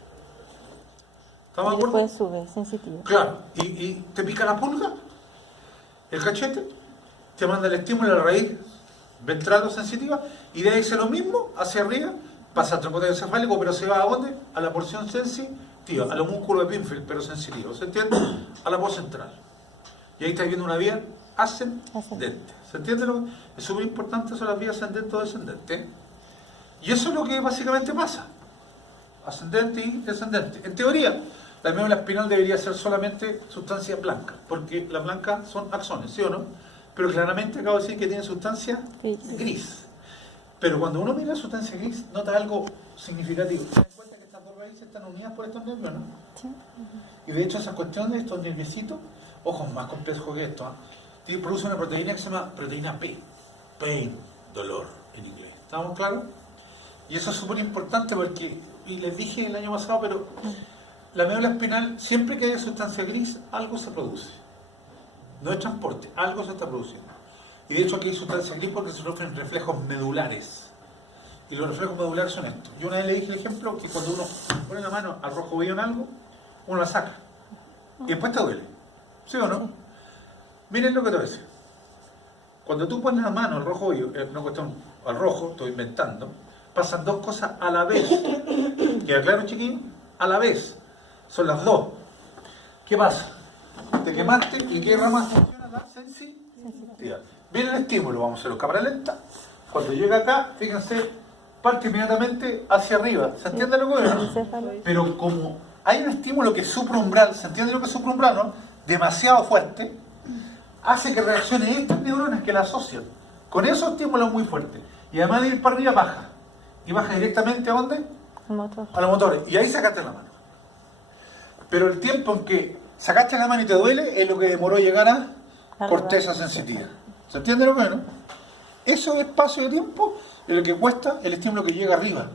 ¿Estamos de acuerdo? Después sube, sensitivo. Claro, y te pica la pulga, el cachete, te manda el estímulo a la raíz ventral o sensitiva, y de ahí dice lo mismo, hacia arriba, pasa al tronco encefálico, pero se va ¿a dónde? A la porción sensitiva, a los músculos de Pinfield, pero sensitivos, ¿se entiende? A la voz central. Y ahí estáis viendo una vía ascendente. ¿Se entiende? Es súper importante, son las vías ascendentes o descendentes. Y eso es lo que básicamente pasa. Ascendente y descendente. En teoría, la médula espinal debería ser solamente sustancia blanca, porque las blancas son axones, ¿sí o no? Pero claramente acabo de decir que tiene sustancia gris. Pero cuando uno mira la sustancia gris, nota algo significativo. ¿Se dan cuenta que estas dos raíces están unidas por estos nervios, no? Sí. Y de hecho, esa cuestión de estos nerviositos, ojo, más complejo que esto, produce una proteína que se llama proteína P. Pain, dolor en inglés. ¿Estamos claros? Y eso es súper importante porque, y les dije el año pasado, pero la médula espinal, siempre que hay sustancia gris, algo se produce. No es transporte, algo se está produciendo. Y de hecho aquí hay sustancia gris porque se producen reflejos medulares. Y los reflejos medulares son estos. Yo una vez le dije el ejemplo que cuando uno pone la mano al rojo vivo en algo, uno la saca. Y después te duele. ¿Sí o no? Miren lo que te voy a decir. Cuando tú pones la mano al rojo vivo, no cuestión al rojo, estoy inventando, pasan dos cosas a la vez. ¿Queda claro, chiquillos? A la vez. Son las dos. ¿Qué pasa? Te quemaste y ¿qué rama funciona la sensibilidad? Viene el estímulo, vamos a hacerlo cámara lenta. Cuando llega acá, fíjense, parte inmediatamente hacia arriba. ¿Se entiende lo que es? Pero como hay un estímulo que es supraumbral, ¿se entiende lo que es supraumbral, no? Demasiado fuerte, hace que reaccionen estas neuronas que la asocian con esos estímulos muy fuertes. Y además de ir para arriba, baja. Y baja directamente ¿a dónde? Motor. A los motores. Y ahí sacaste la mano. Pero el tiempo en que sacaste la mano y te duele es lo que demoró llegar a corteza sensitiva. ¿Se entiende lo que es, no? Eso es espacio de tiempo es lo que cuesta el estímulo que llega arriba.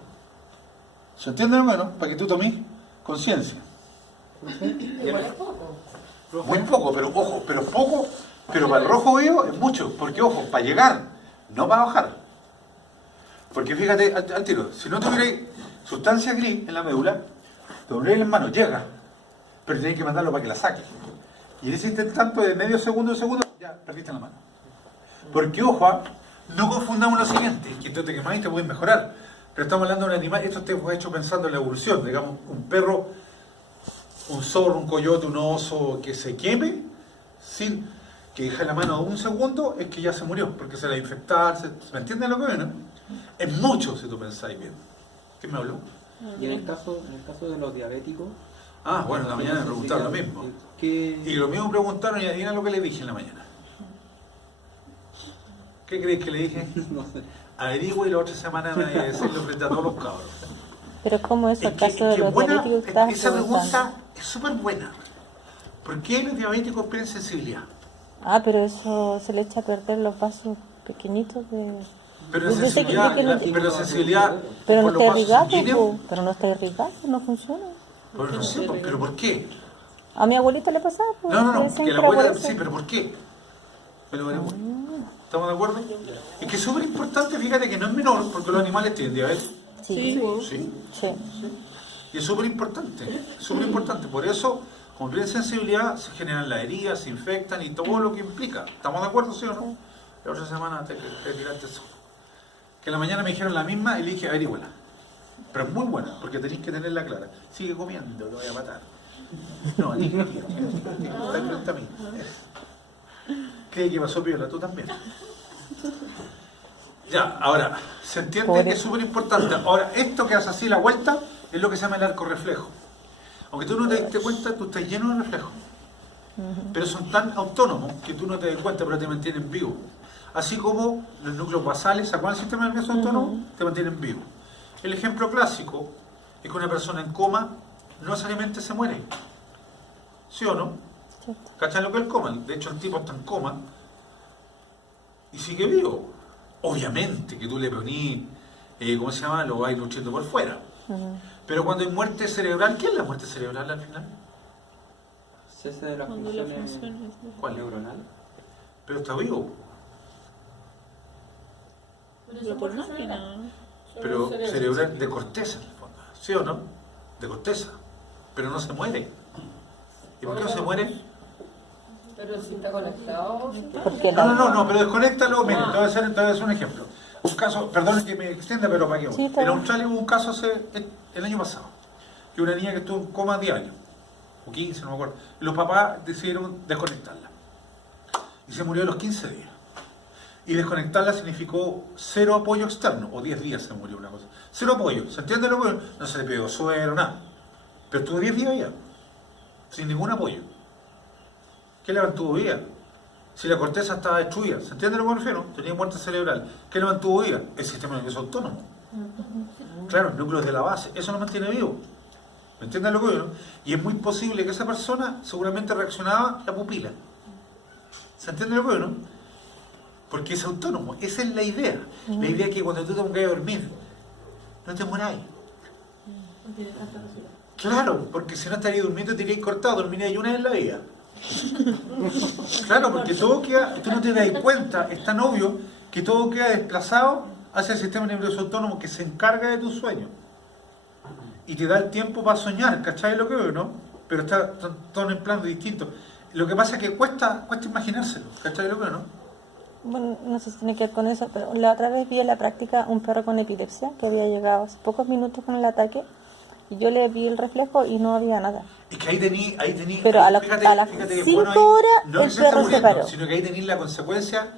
¿Se entiende lo que es, no? Para que tú tomes conciencia. Igual es poco. Muy poco, pero ojo, pero poco, pero para el rojo vivo es mucho, porque ojo, para llegar, no para bajar. Porque fíjate al tiro, si no tuvierais sustancia gris en la médula, te dolréis las manos, llega, pero tenéis que mandarlo para que la saque. Y en ese tanto de medio segundo, ya perdiste la mano. Porque, ojo, no confundamos lo siguiente, que tú te quemas y te puedes mejorar. Pero estamos hablando de un animal, esto te fue hecho pensando en la evolución. Digamos, un perro, un zorro, un coyote, un oso que se queme sin que deje la mano un segundo, es que ya se murió, porque se la infectar, ¿me entiendes lo que viene? Es mucho si tú pensáis bien. ¿Qué me habló? Y en el caso de los diabéticos. Ah, bueno, en la mañana me preguntaron lo mismo. Y lo mismo preguntaron y adivina lo que le dije en la mañana. ¿Qué crees que le dije? No sé. Averigüe y la otra semana me voy a decirlo frente a todos los cabros. Pero ¿cómo es el Es que- caso de que los buena- diabéticos que estabas esa preguntando? pregunta es súper buena. ¿Por qué los diabéticos pierden sensibilidad? Ah, pero eso se le echa a perder los vasos pequeñitos de... Pero la Yo sé que- sensibilidad, yo que no- pero la sensibilidad Pero no por los está vasos irrigado, sanguíneos, po. Pero no está irrigado, no funciona. pues no sé, pero ¿por qué? A mi abuelita le pasaba, pues. No, decían que la era por abuela, eso. sí, pero ¿por qué? Pero veremos. ¿Estamos de acuerdo? Es que es súper importante, fíjate que no es menor, porque los animales tienen diabetes. Sí, Sí. sí. Y es súper importante, súper importante. Por eso, como tienen sensibilidad, se generan las heridas, se infectan y todo lo que implica. ¿Estamos de acuerdo, sí o no? La otra semana te tiraste eso. Que en la mañana me dijeron la misma y le dije, averígüela. Pero es muy buena, porque tenéis que tenerla clara. Sigue comiendo, lo voy a matar. No, a ti, está frente a mí. Cree que pasó piola, tú también. Ya, ahora, se entiende Pobre. que es súper importante. Ahora, esto que hace así la vuelta es lo que se llama el arco reflejo. Aunque tú no te diste cuenta, tú estás lleno de reflejos. Pero son tan autónomos que tú no te das cuenta, pero te mantienen vivo. Así como los núcleos basales, ¿se acuerdan del sistema nervioso autónomo? Te mantienen vivo. El ejemplo clásico es que una persona en coma no necesariamente se muere. ¿Sí o no? Cierto. ¿Cachan lo que es el coma? De hecho, el tipo está en coma y sigue vivo. Obviamente que tú le ponís, ¿cómo se llama? Lo vais nutriendo por fuera. Ujú. Pero cuando hay muerte cerebral, ¿qué es la muerte cerebral al final? Cese de las Cuando la funciones función ¿Cuál? neuronales. Pero está vivo. Pero por máquina. Pero cerebral de corteza, en el fondo. ¿Sí o no? De corteza. Pero no se muere. ¿Y por qué no se muere? Pero si está conectado. Porque No, pero desconéctalo. Mire, te voy a hacer un ejemplo. Un caso, perdón que me extienda, pero para qué. Sí, está En bien. Australia hubo un caso el año pasado, que una niña que estuvo en coma 10 años, o 15, no me acuerdo, y los papás decidieron desconectarla. Y se murió a los 15 días. Y desconectarla significó cero apoyo externo, o 10 días se murió una cosa. Cero apoyo, ¿se entiende lo que? No se le pegó suero, nada. Pero estuvo 10 días ya, sin ningún apoyo. ¿Qué le mantuvo vida? Si la corteza estaba destruida, ¿se entiende lo que me refiero? Tenía muerte cerebral. ¿Qué le mantuvo vida? El sistema nervioso autónomo. Claro, el núcleo de la base, eso lo mantiene vivo. ¿Me entiendes lo que digo? Y es muy posible que esa persona seguramente reaccionaba la pupila. ¿Se entiende lo que digo? Porque es autónomo, esa es la idea. La idea es que cuando tú te pongas a dormir, no te moráis. Claro, porque si no estarías durmiendo, te irías cortado, dormirías una vez en la vida. Claro, porque todo queda, tú no te das cuenta, es tan obvio que todo queda desplazado hacia el sistema nervioso autónomo que se encarga de tu sueño y te da el tiempo para soñar, ¿cachai lo que veo, no? Pero está todo en planos distintos. Lo que pasa es que cuesta imaginárselo, ¿cachai lo que veo, no? Bueno, no sé si tiene que ver con eso, pero la otra vez vi en la práctica un perro con epilepsia que había llegado hace pocos minutos con el ataque y yo le vi el reflejo y no había nada. Es que ahí tení, Pero a las fíjate que 5 bueno ahí, horas no el que se esté perro se muriendo, paró. sino que ahí tenéis la consecuencia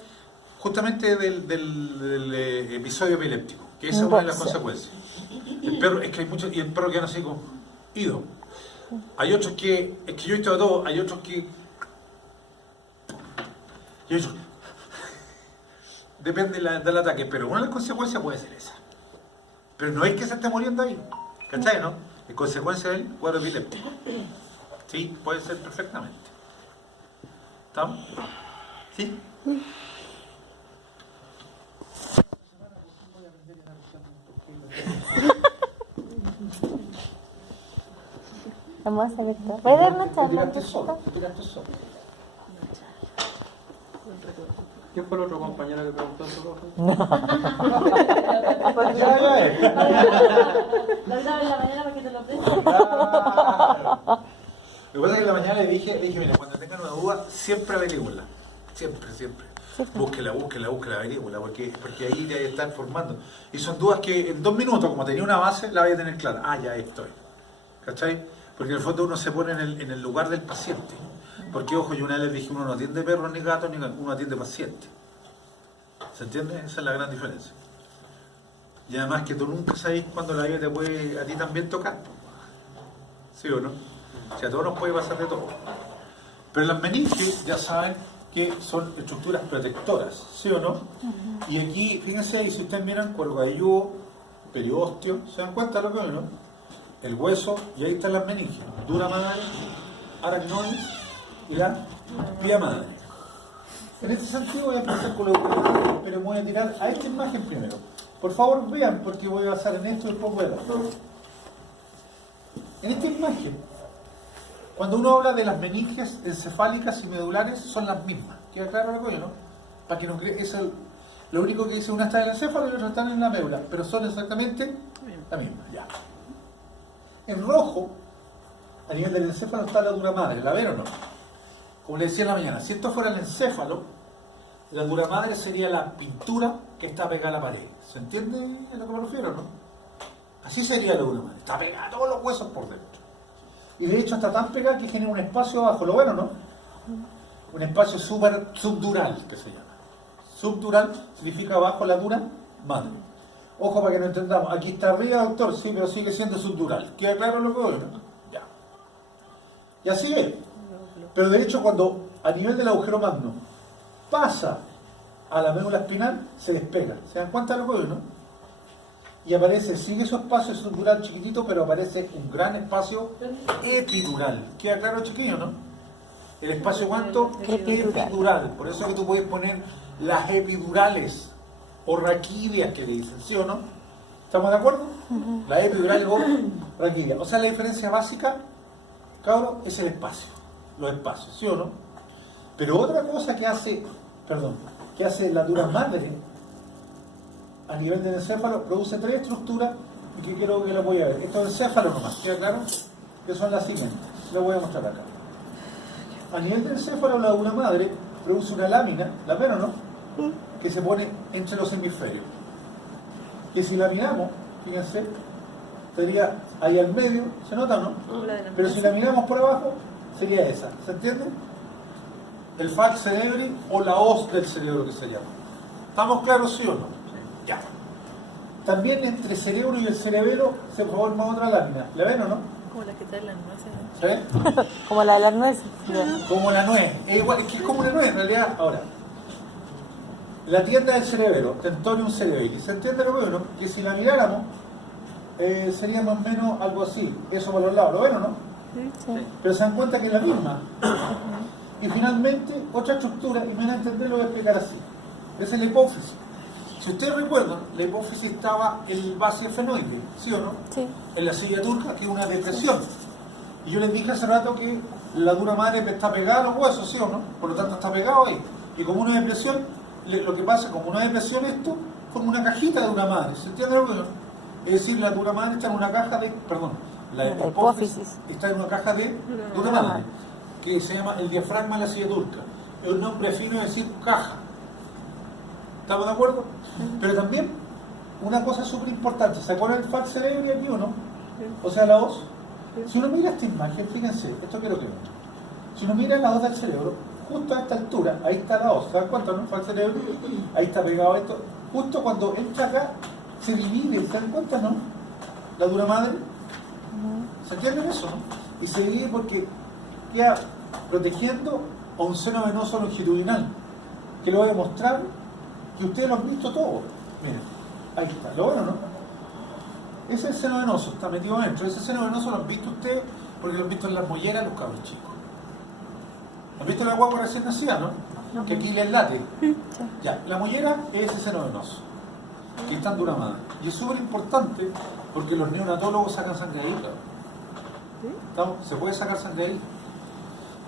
justamente del episodio epiléptico, que esa es una de las Boxer. consecuencias. El perro, es que hay muchos, y el perro queda así como ido. Hay otros que, es que yo he visto de todo, hay otros que, y otros, depende del ataque, pero una de las consecuencias puede ser esa. Pero no es que se esté muriendo ahí, ¿cachai, no? Es consecuencia del cuadro epiléptico. Sí, puede ser perfectamente. ¿Estamos? ¿Sí? Vamos a saber todo. ¿Puede dar una charla? Tiraste solo, tiraste solo. ¿Quién fue el otro compañero que preguntó eso? Lo en la mañana para que te lo preste. Lo que pasa es que en la mañana le dije, mira, cuando tengan una duda, siempre averígüenla. Siempre. Búsquela, averígüenla, porque ahí te está informando. Y son dudas que en 2 minutos, como tenía una base, la voy a tener clara. Ah, ya estoy. ¿Cachai? Porque en el fondo uno se pone en el lugar del paciente. Porque, ojo, yo una vez les dije, uno no atiende perros ni gatos, uno atiende pacientes. ¿Se entiende? Esa es la gran diferencia. Y además que tú nunca sabes cuándo la vida te puede a ti también tocar. ¿Sí o no? O sea, a todos nos puede pasar de todo. Pero las meninges ya saben que son estructuras protectoras, ¿sí o no? Y aquí, fíjense ahí, si ustedes miran, cuerpo cabelludo, periósteo, ¿se dan cuenta de lo que ven, no? El hueso, y ahí están las meninges. Dura madre, aracnoides y la vía madre. En este sentido voy a empezar con lo que, pero me voy a tirar a esta imagen primero. Por favor vean, porque voy a basar en esto y después voy a dar. En esta imagen, cuando uno habla de las meninges encefálicas y medulares, son las mismas. ¿Queda claro lo que no? Para que no cree, lo único que dice, una está en el encéfalo y la otra está en la médula, pero son exactamente la misma. Ya. En rojo, a nivel del encéfalo está la dura madre, ¿la ven o no? Como le decía en la mañana, si esto fuera el encéfalo, la dura madre sería la pintura que está pegada a la pared. ¿Se entiende a lo que me refiero, no? Así sería la dura madre. Está pegada a todos los huesos por dentro. Y de hecho está tan pegada que genera un espacio abajo. ¿Lo ven o no? Un espacio subdural, que se llama. Subdural significa abajo la dura madre. Ojo para que no entendamos. Aquí está arriba, doctor, sí, pero sigue siendo subdural. ¿Queda claro lo que veo, no? Ya. Y así es. Pero de hecho cuando a nivel del agujero magno pasa a la médula espinal, se despega. ¿Se dan cuenta de lo que veo, no? Y aparece, sigue su espacio subdural chiquitito, pero aparece un gran espacio epidural. ¿Queda claro, chiquillo, no? ¿El espacio cuánto? Epidural. Por eso es que tú puedes poner las epidurales o raquídeas que le dicen, ¿sí o no? ¿Estamos de acuerdo? La epidural o raquídea. O sea, la diferencia básica, cabrón, es el espacio. Los espacios, ¿sí o no? Pero otra cosa que hace la dura madre a nivel del encéfalo, produce 3 estructuras y que quiero que lo voy a ver. Esto es encéfalo nomás, ¿queda claro? Que son las siguientes. Lo voy a mostrar acá. A nivel del encéfalo, la dura madre produce una lámina, ¿la ven o no? Que se pone entre los hemisferios. Que si la miramos, fíjense, estaría ahí al medio, ¿se nota o no? Pero si la miramos por abajo, sería esa, ¿se entiende? El falx cerebri o la hoz del cerebro que se llama. ¿Estamos claros, sí o no? Ya. También entre cerebro y el cerebelo se forma otra lámina. ¿La ven o no? Como las que traen las nueces. ¿Sí? Como la de las nueces. Como la nuez. Es igual, es que es como una nuez en realidad. Ahora, la tienda del cerebelo, Tentorium cerebelli, ¿se entiende lo que veo, no? Que si la miráramos, sería más o menos algo así. Eso por los lados, ¿lo ven o no? Sí. Pero se dan cuenta que es la misma. Y finalmente, otra estructura, y me van a entender, lo voy a explicar así. Esa es la hipófisis. Si ustedes recuerdan, la hipófisis estaba en el base efenoide, ¿sí o no? Sí. En la silla turca, que es una depresión. Y yo les dije hace rato que la dura madre está pegada a los huesos, ¿sí o no? Por lo tanto está pegado ahí. Y como una depresión, lo que pasa, como una depresión esto, forma una cajita de dura madre, ¿se entiende lo que yo? Es decir, la dura madre está en una caja de, la hipófisis está en una caja de dura madre, que se llama el diafragma de la silla turca. Es un nombre fino de decir caja. ¿Estamos de acuerdo? Pero también, una cosa súper importante, ¿se acuerdan del falx cerebri aquí o no? O sea, la hoz. Si uno mira esta imagen, fíjense, esto quiero que vean. Si uno mira la hoz del cerebro, justo a esta altura, ahí está la hoz, ¿se dan cuenta, no? Falx cerebri, ahí está pegado esto. Justo cuando entra acá, se divide, ¿se dan cuenta, no? La dura madre. ¿Se entiende eso, no? Y se divide porque queda protegiendo a un seno venoso longitudinal, que lo voy a mostrar, que ustedes lo han visto todo. Miren, ahí está, ¿lo ven o no? Ese es el seno venoso, está metido adentro. Ese seno venoso lo han visto ustedes porque lo han visto en las molleras los cabros chicos. ¿Han visto la guagua recién nacida, no? Que aquí les late. Ya, la mollera es ese seno venoso, que está en dura madre. Y es súper importante porque los neonatólogos sacan sangre ahí, claro. Se puede sacar sangre ahí.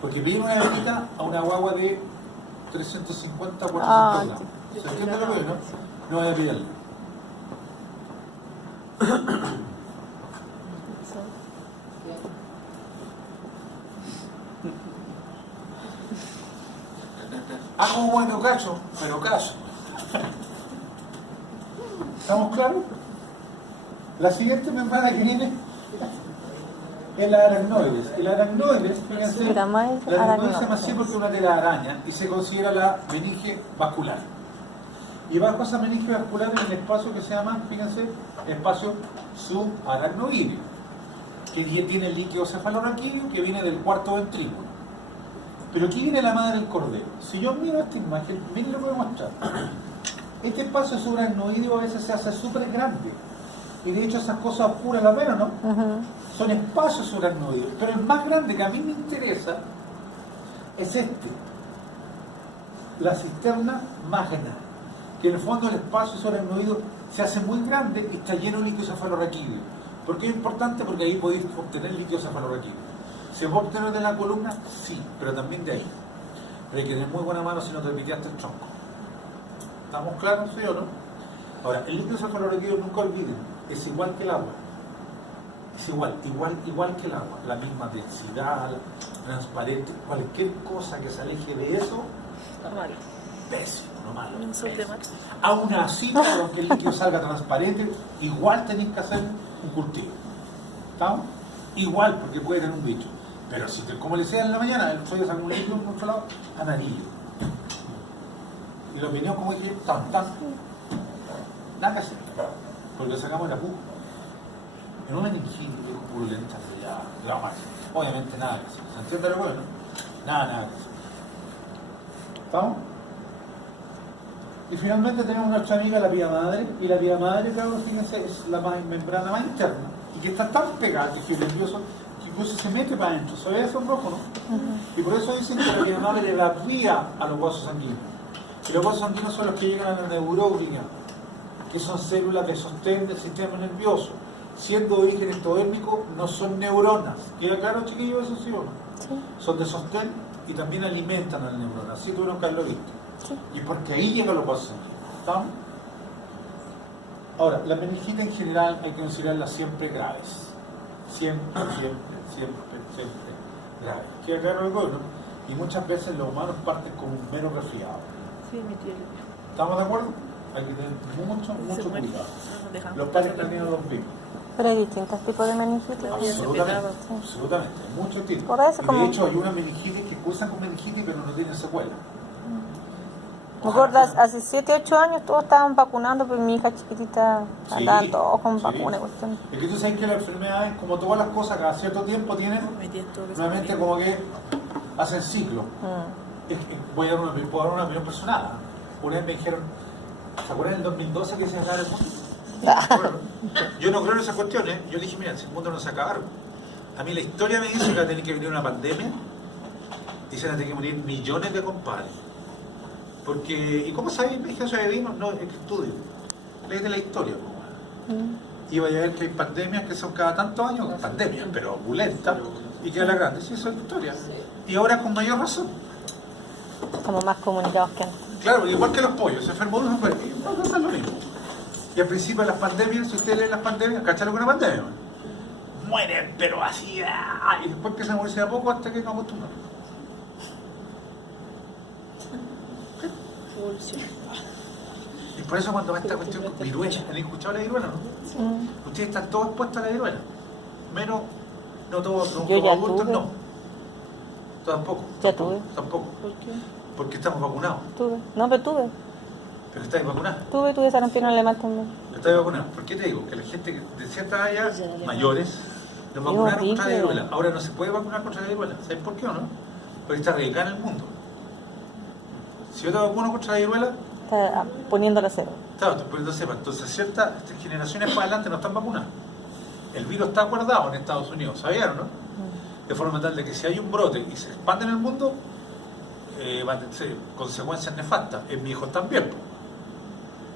Porque piden una venita a una guagua de 350 400 gramos. ¿Se entiende lo que veo, no? No voy a pedirle. Hago un buen cacho, pero caso. ¿Estamos claros? La siguiente membrana que viene es la aracnoides. El aracnoides, fíjense, la aracnoides se llama así porque es una telaraña y se considera la meninge vascular. Y bajo esa meninge vascular hay un espacio que se llama, fíjense, espacio subaracnoideo, que tiene el líquido cefalorraquídeo que viene del cuarto ventrículo. Pero aquí viene la madre del cordero. Si yo miro esta imagen, miren lo que voy a mostrar. Este espacio subaracnoideo a veces se hace súper grande. Y de hecho esas cosas oscuras las ven, ¿o no? Son espacios subaracnoideos. Pero el más grande que a mí me interesa es este. La cisterna magna. Que en el fondo el espacio subaracnoideo se hace muy grande y está lleno de líquido cefalorraquídeo. ¿Por qué es importante? Porque ahí podéis obtener líquido cefalorraquídeo. ¿Se puede obtener de la columna? Sí, pero también de ahí. Pero hay que tener muy buena mano si no te piteaste el tronco. ¿Estamos claros, sí o no? Ahora, el líquido cefalorraquídeo, nunca olviden, es igual que el agua. Es igual que el agua. La misma densidad, transparente, cualquier cosa que se aleje de eso, Malo. pésimo, no malo. Un sol de mar. Aún así, para que el líquido salga transparente, igual tenéis que hacer un cultivo. ¿Estamos? Igual, porque puede tener un bicho. Pero si te, como le decía en la mañana, el soy de San líquido controlado, amarillo. Y los vineos, como dije, tan. Nada que hacer. Porque sacamos la puja. En una meningitis purulenta de la margen. Obviamente nada que hacer. ¿Se entiende lo bueno? Nada que hacer. ¿Estamos? Y finalmente tenemos nuestra amiga la vía madre. Y la vía madre, claro, fíjense, es la membrana más interna. Y que está tan pegada que es nervioso que incluso se mete para adentro. ¿Se ve eso en rojo, no? Y por eso dicen que la vía madre le da vía a los vasos sanguíneos. Y los vasos sanguíneos son los que llegan a la neuroglia, que son células de sostén del sistema nervioso. Siendo de origen ectodérmico, no son neuronas. ¿Queda claro, chiquillos, eso sí o no? Sí. Son de sostén y también alimentan a la neurona. Así tú nunca lo viste. Sí. Y porque ahí llegan los vasos sanguíneos. ¿Estamos? Ahora, la meningitis en general hay que considerarlas siempre graves. Siempre graves. ¿Queda claro algo, no? Y muchas veces los humanos parten como un mero resfriado. Sí, mi tío le dijo. ¿Estamos de acuerdo? Hay que tener mucho Se muere. cuidado. No nos dejan Los pasar padres la craneanos los vivos. Pero hay distintos tipos de meningitis. Claro, ya se Absolutamente, petaba. Sí. absolutamente. Muchos tipos. Por eso Y como- de hecho hay una meningitis que cursan con meningitis pero no tienen secuela. Me acuerdo, hace 7, 8 años todos estaban vacunando, pero mi hija chiquitita andaban todos con vacunas. Cuestión. Es que tú sabes que las enfermedades, como todas las cosas, cada cierto tiempo tienen Mi tía todo que se nuevamente moría. como que hacen ciclo. Voy a dar puedo dar una opinión personal. Una vez me dijeron, ¿se acuerdan del 2012 que se acabara el mundo? Bueno, yo no creo en esas cuestiones. Yo dije, mira, si el mundo no se acabaron. A mí la historia me dice que va a tener que venir una pandemia y se van a tener que morir millones de compadres. Porque, ¿y cómo sabéis? Me dije, eso de vino, no, es que estudio. Léete la historia, pues. Y vaya a ver que hay pandemias que son cada tantos años, pandemias, pero opulentas, y que a la grande, sí, eso es la historia. Y ahora con mayor razón. Estamos más comunicados que antes. Claro, igual que los pollos, se enfermó uno, pues, va a pasar lo mismo. Y al principio de las pandemias, si ustedes leen las pandemias, ¿cachan lo que es una pandemia? Mueren, pero así, y después empiezan a morirse de a poco hasta que nos acostumbran. Y por eso cuando va esta cuestión con viruela, ¿han escuchado la viruela, no? Sí. Ustedes están todos expuestos a la viruela. Menos, no todos, Yo los ya adultos tuve. no. Tampoco. Ya tampoco, tuve. Tampoco. ¿Por qué? Porque estamos vacunados. Tuve. No, pero Pero estáis vacunados. tuve sarampión alemán también. Estáis vacunados. ¿Por qué te digo? Que la gente de cierta edad, mayores, los vacunaron contra la horrible. viruela. Ahora no se puede vacunar contra la viruela. ¿Sabes por qué o no? Porque está radicada en el mundo. Si yo te vacuno contra la viruela, Está poniéndola cero. claro, te poniendo cepa. Entonces ciertas generaciones para adelante no están vacunadas. El virus está guardado en Estados Unidos, ¿sabían o no? De forma tal de que si hay un brote y se expande en el mundo, va a tener consecuencias nefastas. En mi hijo también.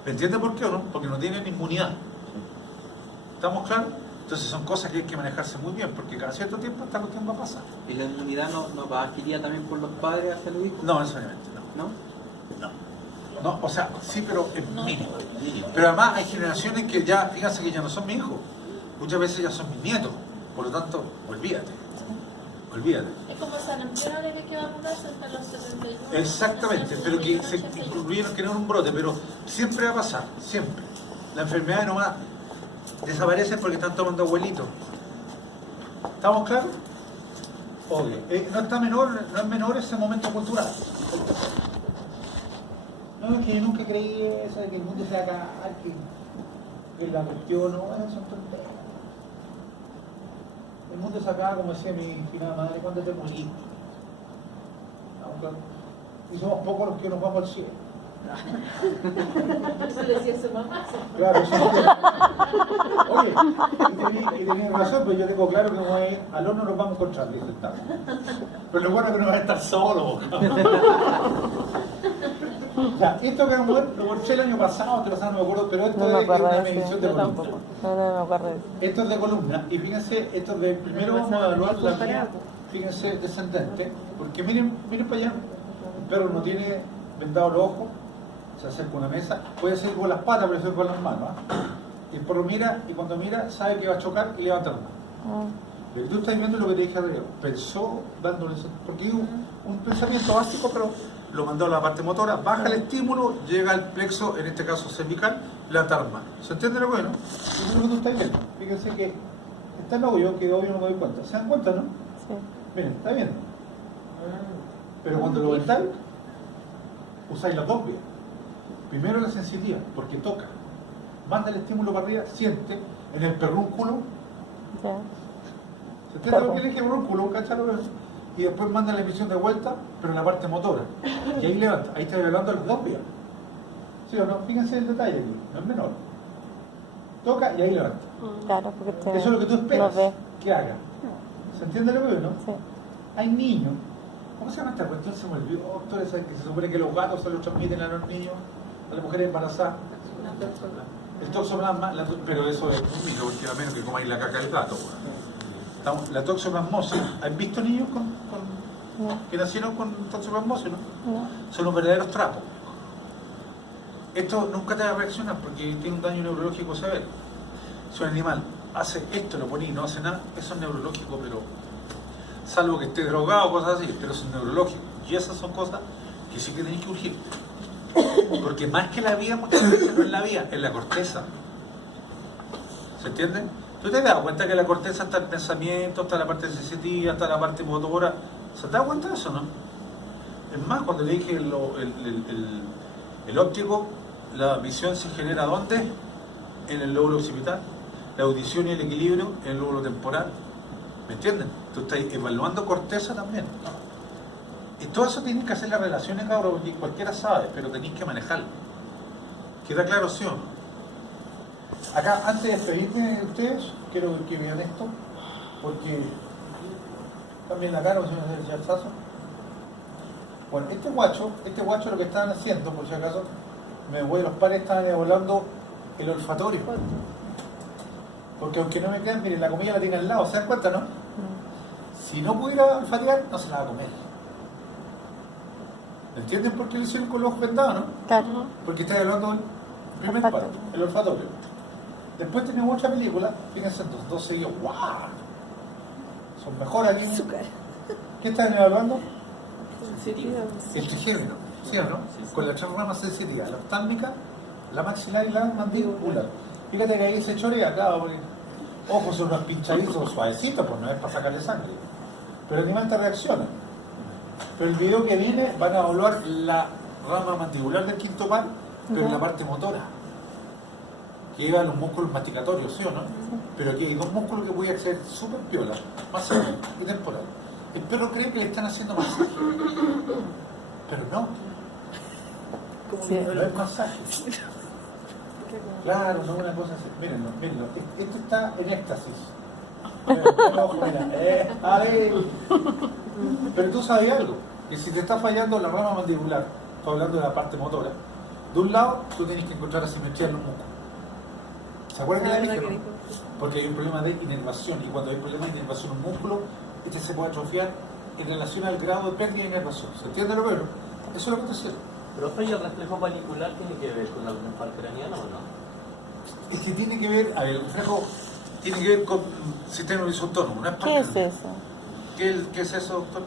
¿Me entiendes por qué o no? Porque no tienen inmunidad. ¿Estamos claros? Entonces son cosas que hay que manejarse muy bien, porque cada cierto tiempo esta cuestión va a pasar. ¿Y la inmunidad no va adquirida también por los padres hacia los hijos? No, necesariamente, no. ¿No? No, o sea, sí, pero es mínimo. Pero además hay generaciones que ya, fíjense que ya no son mis hijos. Muchas veces ya son mis nietos. Por lo tanto, olvídate. olvídate. Es como San Antonio que hay que vacunarse hasta los 71. Exactamente, pero que se incluyeron que no era un brote, pero siempre va a pasar, siempre. La enfermedad no va, desaparecen porque están tomando abuelitos. ¿Estamos claros? Obvio. No está menor, no es menor ese momento cultural. No, es que yo nunca creí eso de que el mundo se va a acabar, que la cuestión no es son tonterías. El mundo se acaba, como decía mi finada madre, cuando te morís. Y somos pocos los que nos vamos al cielo. Eso le decía su mamá. Claro, sí. Oye, y tenías razón, pero yo tengo claro que como es, al horno nos vamos a encontrar, dice el Tano. Pero lo bueno es que no vas a estar solo. Ya, esto que vamos a ver, lo mostré el año pasado, no me acuerdo, pero esto No me es acuerdo una de medición eso, de yo columna. tampoco. No me acuerdo de eso. Esto es de columna, y fíjense, esto es de primero vamos a evaluar la línea, fíjense, descendente, porque miren para allá, el perro no tiene vendado los ojos, se acerca a una mesa, puede seguir con las patas, puede seguir con las manos, y el perro mira, y cuando mira, sabe que va a chocar y levanta la mano. Pero tú estás viendo lo que te dije arriba, pensó dándole, porque digo, un pensamiento básico, pero lo mandó a la parte motora, baja el estímulo, llega al plexo, en este caso cervical, levanta las manos. ¿Se entiende lo bueno? Eso es lo que tú estás viendo. Fíjense que está en obvio, que obvio no me doy cuenta. ¿Se dan cuenta, no? Sí. Miren, está viendo. Pero cuando lo ventáis, usáis las dos vías. Primero la sensitiva, porque toca. Manda el estímulo para arriba, siente en el perrúnculo. Ya. ¿Se entiende lo que le dije perrúnculo? ¿Cachalo? Y después manda la emisión de vuelta, pero en la parte motora. Y ahí levanta, ahí está evaluando las dos vías. ¿Sí o no? Fíjense el detalle aquí, no es menor. Toca y ahí levanta. Claro, porque te, Eso es lo que tú esperas no ve. que haga. ¿Se entiende lo que veo, no? Sí. Hay niños. ¿Cómo se llama esta cuestión? Se me olvidó, doctor, esa que se supone que los gatos se los transmiten a los niños, a las mujeres embarazadas. El toxoplasma, pero eso es un mito, porque a menos que comáis la caca del gato. La toxoplasmosis, ¿has visto niños que nacieron con toxoplasmosis, no? No. Son los verdaderos trapos. Esto nunca te va a reaccionar porque tiene un daño neurológico severo. Si un animal hace esto, lo pone y no hace nada, eso es neurológico, pero salvo que esté drogado o cosas así, pero eso es neurológico. Y esas son cosas que sí que tenéis que urgir. Porque más que la vía, muchas veces no es la vía, es la corteza. ¿Se entiende? ¿Tú te has dado cuenta que en la corteza está el pensamiento, está la parte sensitiva, está la parte motora? ¿Se te da cuenta de eso, no? Es más, cuando le dije el óptico, la visión se genera ¿dónde? En el lóbulo occipital. La audición y el equilibrio en el lóbulo temporal. ¿Me entienden? Tú estás evaluando corteza también. Y todo eso tienes que hacer las relaciones, cabrón, porque cualquiera sabe, pero tenéis que manejarlo. ¿Queda claro, sí o no? Acá, antes de despedirme de ustedes, quiero que vean esto, porque también la cara, señor Yarzazo. Bueno, este guacho lo que estaban haciendo, por si acaso, los pares estaban evaluando el olfatorio. Porque aunque no me crean, miren, la comida la tiene al lado, ¿se dan cuenta, no? Si no pudiera olfatear, no se la va a comer. ¿Entienden por qué le hicieron con los ojos vendados, no? Claro. Porque está evaluando el primer paro, el olfatorio. Después tenemos otra película, fíjense, dos seguidos, ¡wow! Son mejores aquí. ¿Qué están evaluando? El trigémino, ¿sí o no? Con las tres ramas sensitivas, la oftálmica, la maxilar y la mandibular. Fíjate que ahí se chorea acá, ojos son unos pinchaditos suavecitos, pues no es para sacarle sangre. Pero el animal te reacciona. Pero el video que viene van a evaluar la rama mandibular del quinto par, pero en la parte motora, que lleva los músculos masticatorios, ¿sí o no? Pero aquí hay dos músculos que voy a hacer súper piola, masaje y temporal. El perro cree que le están haciendo masaje, pero no. Sí. No es masaje. Claro, no es una cosa así. Mírenlo. Este está en éxtasis. Pero tú sabes algo, que si te está fallando la rama mandibular, estoy hablando de la parte motora, de un lado tú tienes que encontrar asimetría en los músculos. ¿Se acuerdan que la dije? Porque hay un problema de inervación, y cuando hay problema de inervación en un músculo, este se puede atrofiar en relación al grado de pérdida de inervación. ¿Se entiende lo que es? Eso es lo que te decía. Pero ¿y el reflejo panicular tiene que ver con algún par craniano o no? Es que tiene que ver, a ver, el reflejo tiene que ver con sistema nervioso autónomo, ¿no es ¿Qué es eso? ¿Qué es eso, doctor?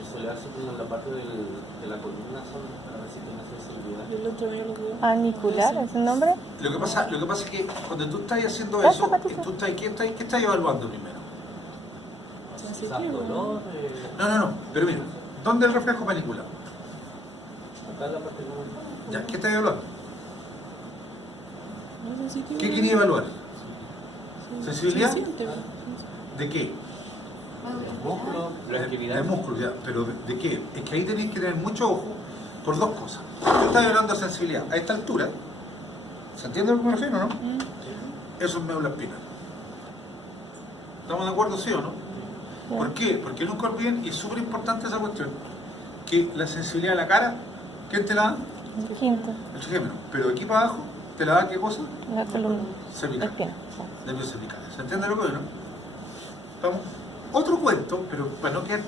Eso le hace como en la parte de la columna para ver si tiene sensibilidad. Yo el otro día lo vi. Anicular, ¿es el nombre? Lo que pasa es que cuando tú estás haciendo Pasa, eso, Patricia. ¿qué estás evaluando primero? Quizás dolor. No, pero mira, ¿dónde el reflejo manicular? Acá en la parte de Ya, ¿qué estás evaluando? No sé si ¿Qué quería evaluar? ¿Sensibilidad? Se siente. ¿De qué? músculo, la actividad. De músculo, ya, pero ¿de qué? Es que ahí tenéis que tener mucho ojo por dos cosas. Tú estás hablando de sensibilidad. A esta altura, ¿se entiende lo que me refiero, no? Eso es médula espinal. ¿Estamos de acuerdo, sí o no? ¿Por qué? Porque nunca olviden, y es súper importante esa cuestión, que la sensibilidad de la cara, ¿quién te la da? El quinto, El trigémino. Pero de aquí para abajo, ¿te la da qué cosa? la columna. Cervical. Espina. Nervios cervicales. ¿Se entiende lo que no? Vamos. Otro cuento, pero para no quedar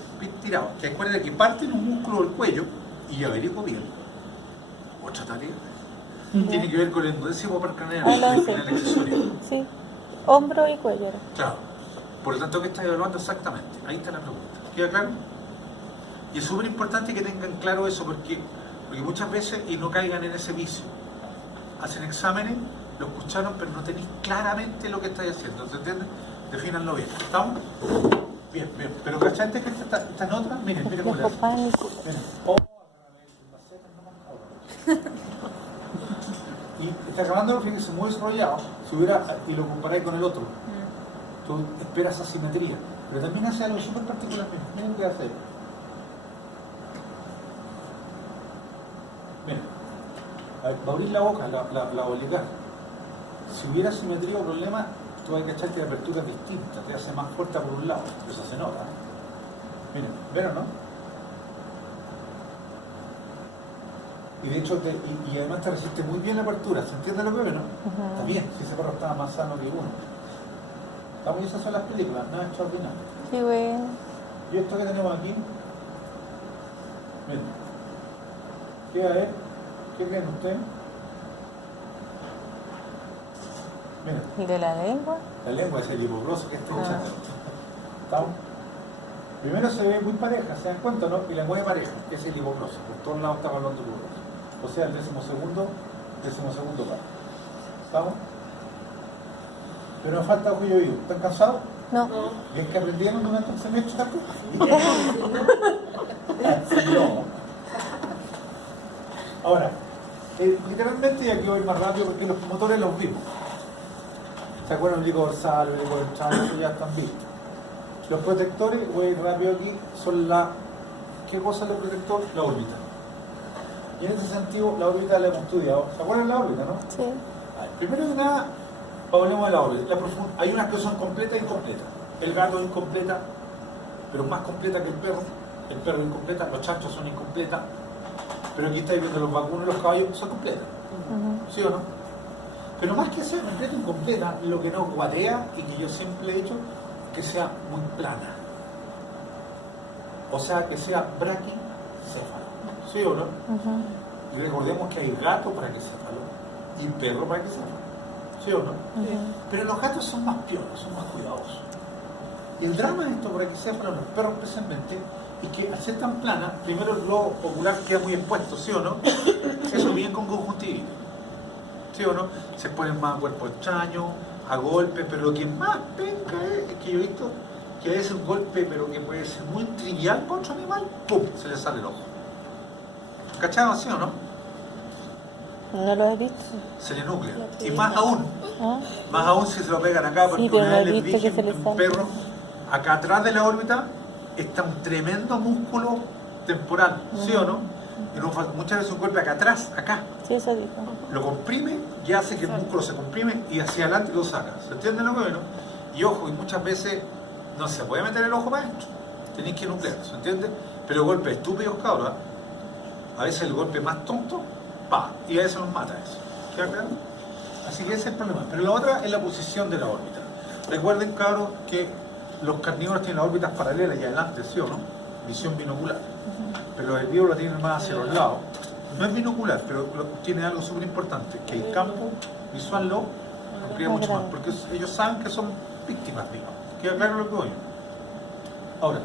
tirado, que acuérdense que parten un músculo del cuello y averiguo bien. Otra tarea. Tiene que ver con el endodécimo percraneal, Ah, el sí. espinal accesorio. Sí, hombro y cuello. era. Claro. Por lo tanto, ¿qué estás evaluando exactamente? Ahí está la pregunta. ¿Queda claro? Y es súper importante que tengan claro eso porque muchas veces, y no caigan en ese vicio, hacen exámenes, lo escucharon, pero no tenéis claramente lo que estáis haciendo. ¿Se entiende? Defínanlo bien. ¿Estamos? Bien. Pero ¿cachaste que esta nota? Miren cómo le Reflejo hace. panicular. Miren. Y está grabando, fíjense, muy desarrollado. Si hubiera, y lo comparáis con el otro, tú esperas asimetría. Pero también hace algo súper particular. Miren qué hace. Miren. A ver, va a abrir la boca, la va a ligar. Si hubiera simetría o problema, tú hay que echarte de apertura distinta, te hace más fuerte por un lado. Eso se nota. Miren, ¿ven o no? Y de hecho, y además te resiste muy bien la apertura. ¿Se entiende lo que ve, no? Está bien, si ese perro estaba más sano que uno. Estamos, y esas son las películas, nada extraordinario. Sí, bueno. Y esto que tenemos aquí, miren, ¿qué va a ver? ¿Qué creen ustedes? Miren, ¿Y de la lengua? la lengua es el hipogloso que está echando. ¿Estamos? Primero se ve muy pareja, ¿se dan cuenta, no? Y la mueve pareja, que es el hipogloso. Por todos lados está hablando el hipogloso. O sea, el decimosegundo par. ¿Estamos? Pero nos falta cuello vivo. ¿Están cansados? No. ¿Y es que aprendieron durante el semestre algo? No. Ahora, literalmente, y aquí voy más rápido porque los motores los vimos. ¿Se acuerdan del helico dorsal, el helico ventral? Eso ya están vistos. Los protectores, voy a ir rápido aquí, son la... ¿Qué cosa es el protector? La órbita. Y en ese sentido, la órbita la hemos estudiado. ¿Se acuerdan de la órbita, no? Sí. A ver, primero de nada, hablemos de la órbita. Hay unas que son completas e incompletas. El gato es incompleta, pero más completa que el perro. El perro es incompleta, los chanchos son incompletas. Pero aquí estáis viendo los vacunos y los caballos son completas. ¿Sí o no? Pero más que ser completa e incompleta, lo que nos guatea, y que yo siempre he dicho, que sea muy plana. O sea, que sea braquicéfalo. ¿Sí o no? Y recordemos que hay gato braquicéfalo y perro braquicéfalo. ¿Sí o no? Pero los gatos son más piolos, son más cuidadosos. Y el drama de estos braquicéfalos, los perros especialmente, es que al ser tan plana, primero el globo ocular queda muy expuesto, ¿sí o no? Eso viene con conjuntivitis. ¿Sí o no? Se ponen más a cuerpo extraño, a golpe, pero lo que más penca es que yo he visto que a veces un golpe, pero que puede ser muy trivial para otro animal, ¡pum!, se le sale el ojo. ¿Cachado, sí o no? No lo he visto. Se le nuclea. Y más aún ¿Ah? si se lo pegan acá, porque Sí, pero una no he vez les visto dije que se le un sale. perro, acá atrás de la órbita está un tremendo músculo temporal, ¿sí o no? Y muchas veces un golpe acá atrás, acá, Sí, eso dijo. lo comprime y hace que el músculo se comprime y hacia adelante lo saca. ¿Se entiende lo que no? Y ojo, y muchas veces no se puede meter el ojo para adentro. Tenéis que nuclear, ¿se entiende? Pero golpes estúpidos, cabros. A veces el golpe más tonto, ¡pa! Y a veces nos mata eso. ¿Queda claro? Así que ese es el problema. Pero la otra es la posición de la órbita. Recuerden, cabros, que los carnívoros tienen las órbitas paralelas y adelante, ¿sí o no? Visión binocular. Pero los herbívoros la tienen más hacia los lados. No es binocular, pero tiene algo súper importante, que el campo visual lo amplía mucho más, porque ellos saben que son víctimas, digamos. ¿Queda claro lo que voy? Ahora,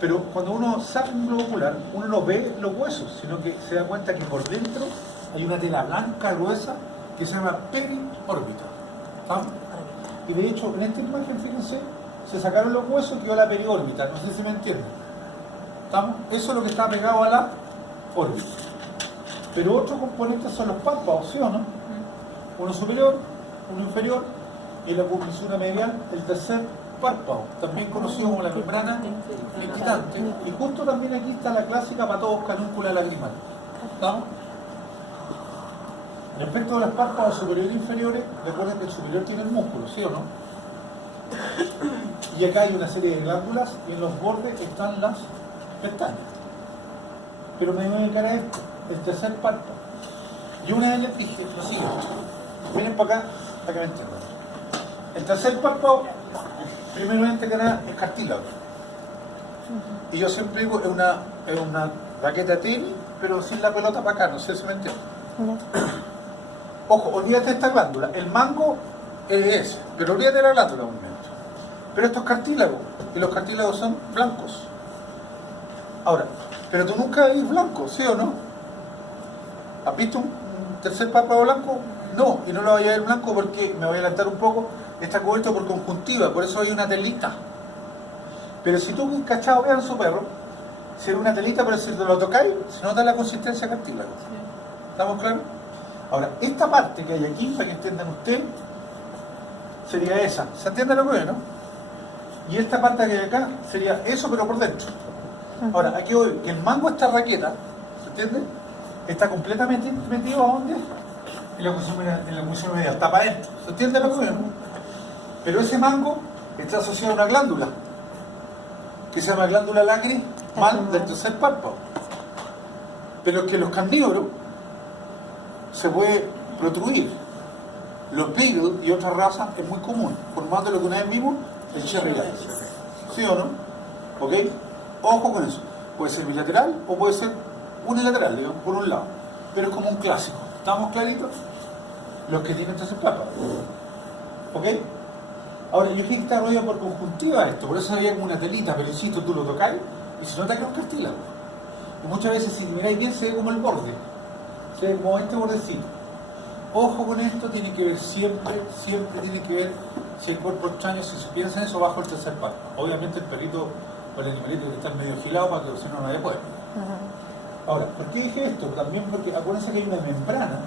pero cuando uno saca un globo ocular, uno no ve los huesos, sino que se da cuenta que por dentro hay una tela blanca gruesa que se llama periórbita. ¿Está? Y de hecho, en esta imagen, fíjense, se sacaron los huesos y quedó la periórbita. No sé si me entienden. ¿Estamos? Eso es lo que está pegado a la órbita. Pero otros componentes son los párpados, ¿sí o no? Uno superior, uno inferior, y la curvatura medial, el tercer párpado, también conocido como la membrana equidistante. Y justo también aquí está la clásica patoboscanúncula lagrimal. ¿Estamos? Respecto a los párpados superiores e inferiores, recuerden que el superior tiene el músculo, ¿sí o no? Y acá hay una serie de glándulas y en los bordes están las pestañas. Pero me voy a encarar esto, el tercer párpado. Y una de ellas dije, lo siguiente, miren para acá, para que me entiendan. El tercer párpado, primeramente que nada, es cartílago. Y yo siempre digo, es una raqueta de tenis, pero sin la pelota para acá, no sé si me entienden. Ojo, olvídate de esta glándula. El mango es ese, pero olvídate de la glándula un momento. Pero esto es cartílago, y los cartílagos son blancos. Ahora, pero tú nunca ves blanco, ¿sí o no? ¿Has visto un tercer párpado blanco? No, y no lo voy a ver blanco porque, me voy a adelantar un poco, está cubierto por conjuntiva, por eso hay una telita. Pero si tú, cachado, vean su perro, si era una telita, pero si te lo tocáis, se nota la consistencia cartílago. ¿Estamos claros? Ahora, esta parte que hay aquí, para que entiendan ustedes, sería esa. ¿Se entiende lo que es, no? Y esta parte que hay acá sería eso, pero por dentro. Ahora, aquí voy, que el mango de esta raqueta, ¿se entiende? Está completamente metido a dónde? En la función medial, está para adentro. ¿Se entiende lo que es, no? Pero ese mango está asociado a una glándula que se llama glándula lacrimal del tercer párpado. Pero es que los carnívoros se puede protruir. Los beagles y otras razas es muy común, formando lo que una vez vimos, el cherry eye. ¿Sí o no? ¿Ok? Ojo con eso. Puede ser bilateral o puede ser unilateral, digamos, por un lado. Pero es como un clásico. ¿Estamos claritos? Los que tienen tercer párpado. ¿Ok? Ahora, yo creo que está rodeado por conjuntiva esto, por eso había como una telita, pero insisto, tú lo tocáis y se nota que es un cartílago. Y muchas veces, si miráis bien, se ve como el borde. Se ve como este bordecito. Ojo con esto, tiene que ver siempre tiene que ver si el cuerpo extraño, si se piensa en eso, bajo el tercer párpado. Obviamente el perrito o el animalito que está medio agilado para que si no nadie puede. Ahora, ¿por qué dije esto? También porque acuérdense que hay una membrana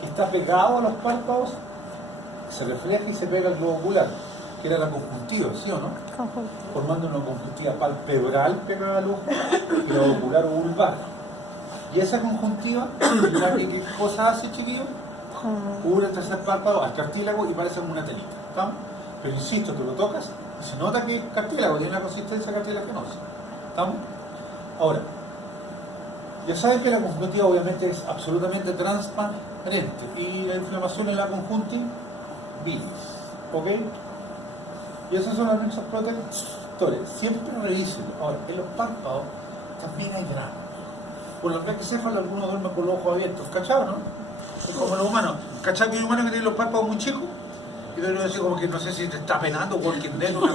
que está pegado a los párpados, se refleja y se pega al globo ocular, que era la conjuntiva, ¿sí o no? Formando una conjuntiva palpebral pegada al ojo y globo ocular o vulvar. Y esa conjuntiva, ¿qué cosa hace, chiquillos? Cubre el tercer párpado al cartílago y parece como una telita. ¿Estamos? Pero insisto, tú lo tocas y se nota que es cartílago, tiene una consistencia cartilaginosa. ¿Estamos? Ahora, ya saben que la conjuntiva obviamente es absolutamente transparente y la inflamación en la conjuntivitis. ¿Ok? Y esos son los nexos protectores. Siempre revísenlo. Ahora, en los párpados también hay grano. Por los braquicéfalos algunos duermen con los ojos abiertos, ¿cachado, no? Es como los humanos, ¿cachado que hay humanos que tienen los párpados muy chicos? Y luego así como que no sé si te está penando por quien de una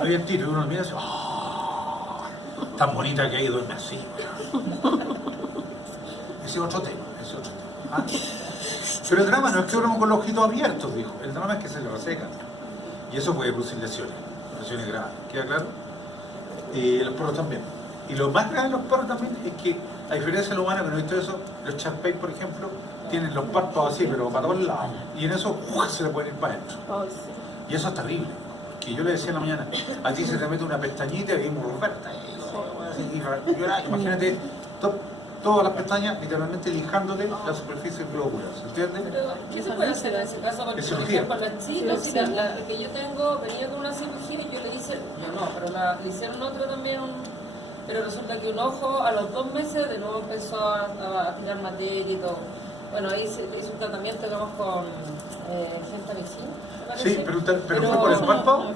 había el tiro y uno mira así, ¡oh! Tan bonita que ahí duerme así. Ese es otro tema, ¿ah? Pero el drama no es que duerman con los ojitos abiertos, dijo. El drama es que se le resecan. Y eso puede producir lesiones graves. ¿Queda claro? Los perros también. Y lo más grave de los perros también es que, a diferencia de los humanos que no he visto eso, los Shar-Pei, por ejemplo, tienen los párpados así, pero para todos lados. Y en eso se le pueden ir para adentro. Y eso es terrible. Que yo le decía en la mañana, a ti se te mete una pestañita y muy Roberta. Imagínate todas las pestañas literalmente lijándote la superficie globular. ¿Se entiende? Pero, ¿qué se puede hacer en ese caso? Porque, por ejemplo, la chica que yo tengo venía con una cirugía y yo le hice, pero le hicieron otra también, pero resulta que un ojo a los 2 meses de nuevo empezó a tirar materia y todo. Bueno, ahí se hizo un tratamiento, digamos, con gentamicina. Sí, pero ¿fue por el párpado?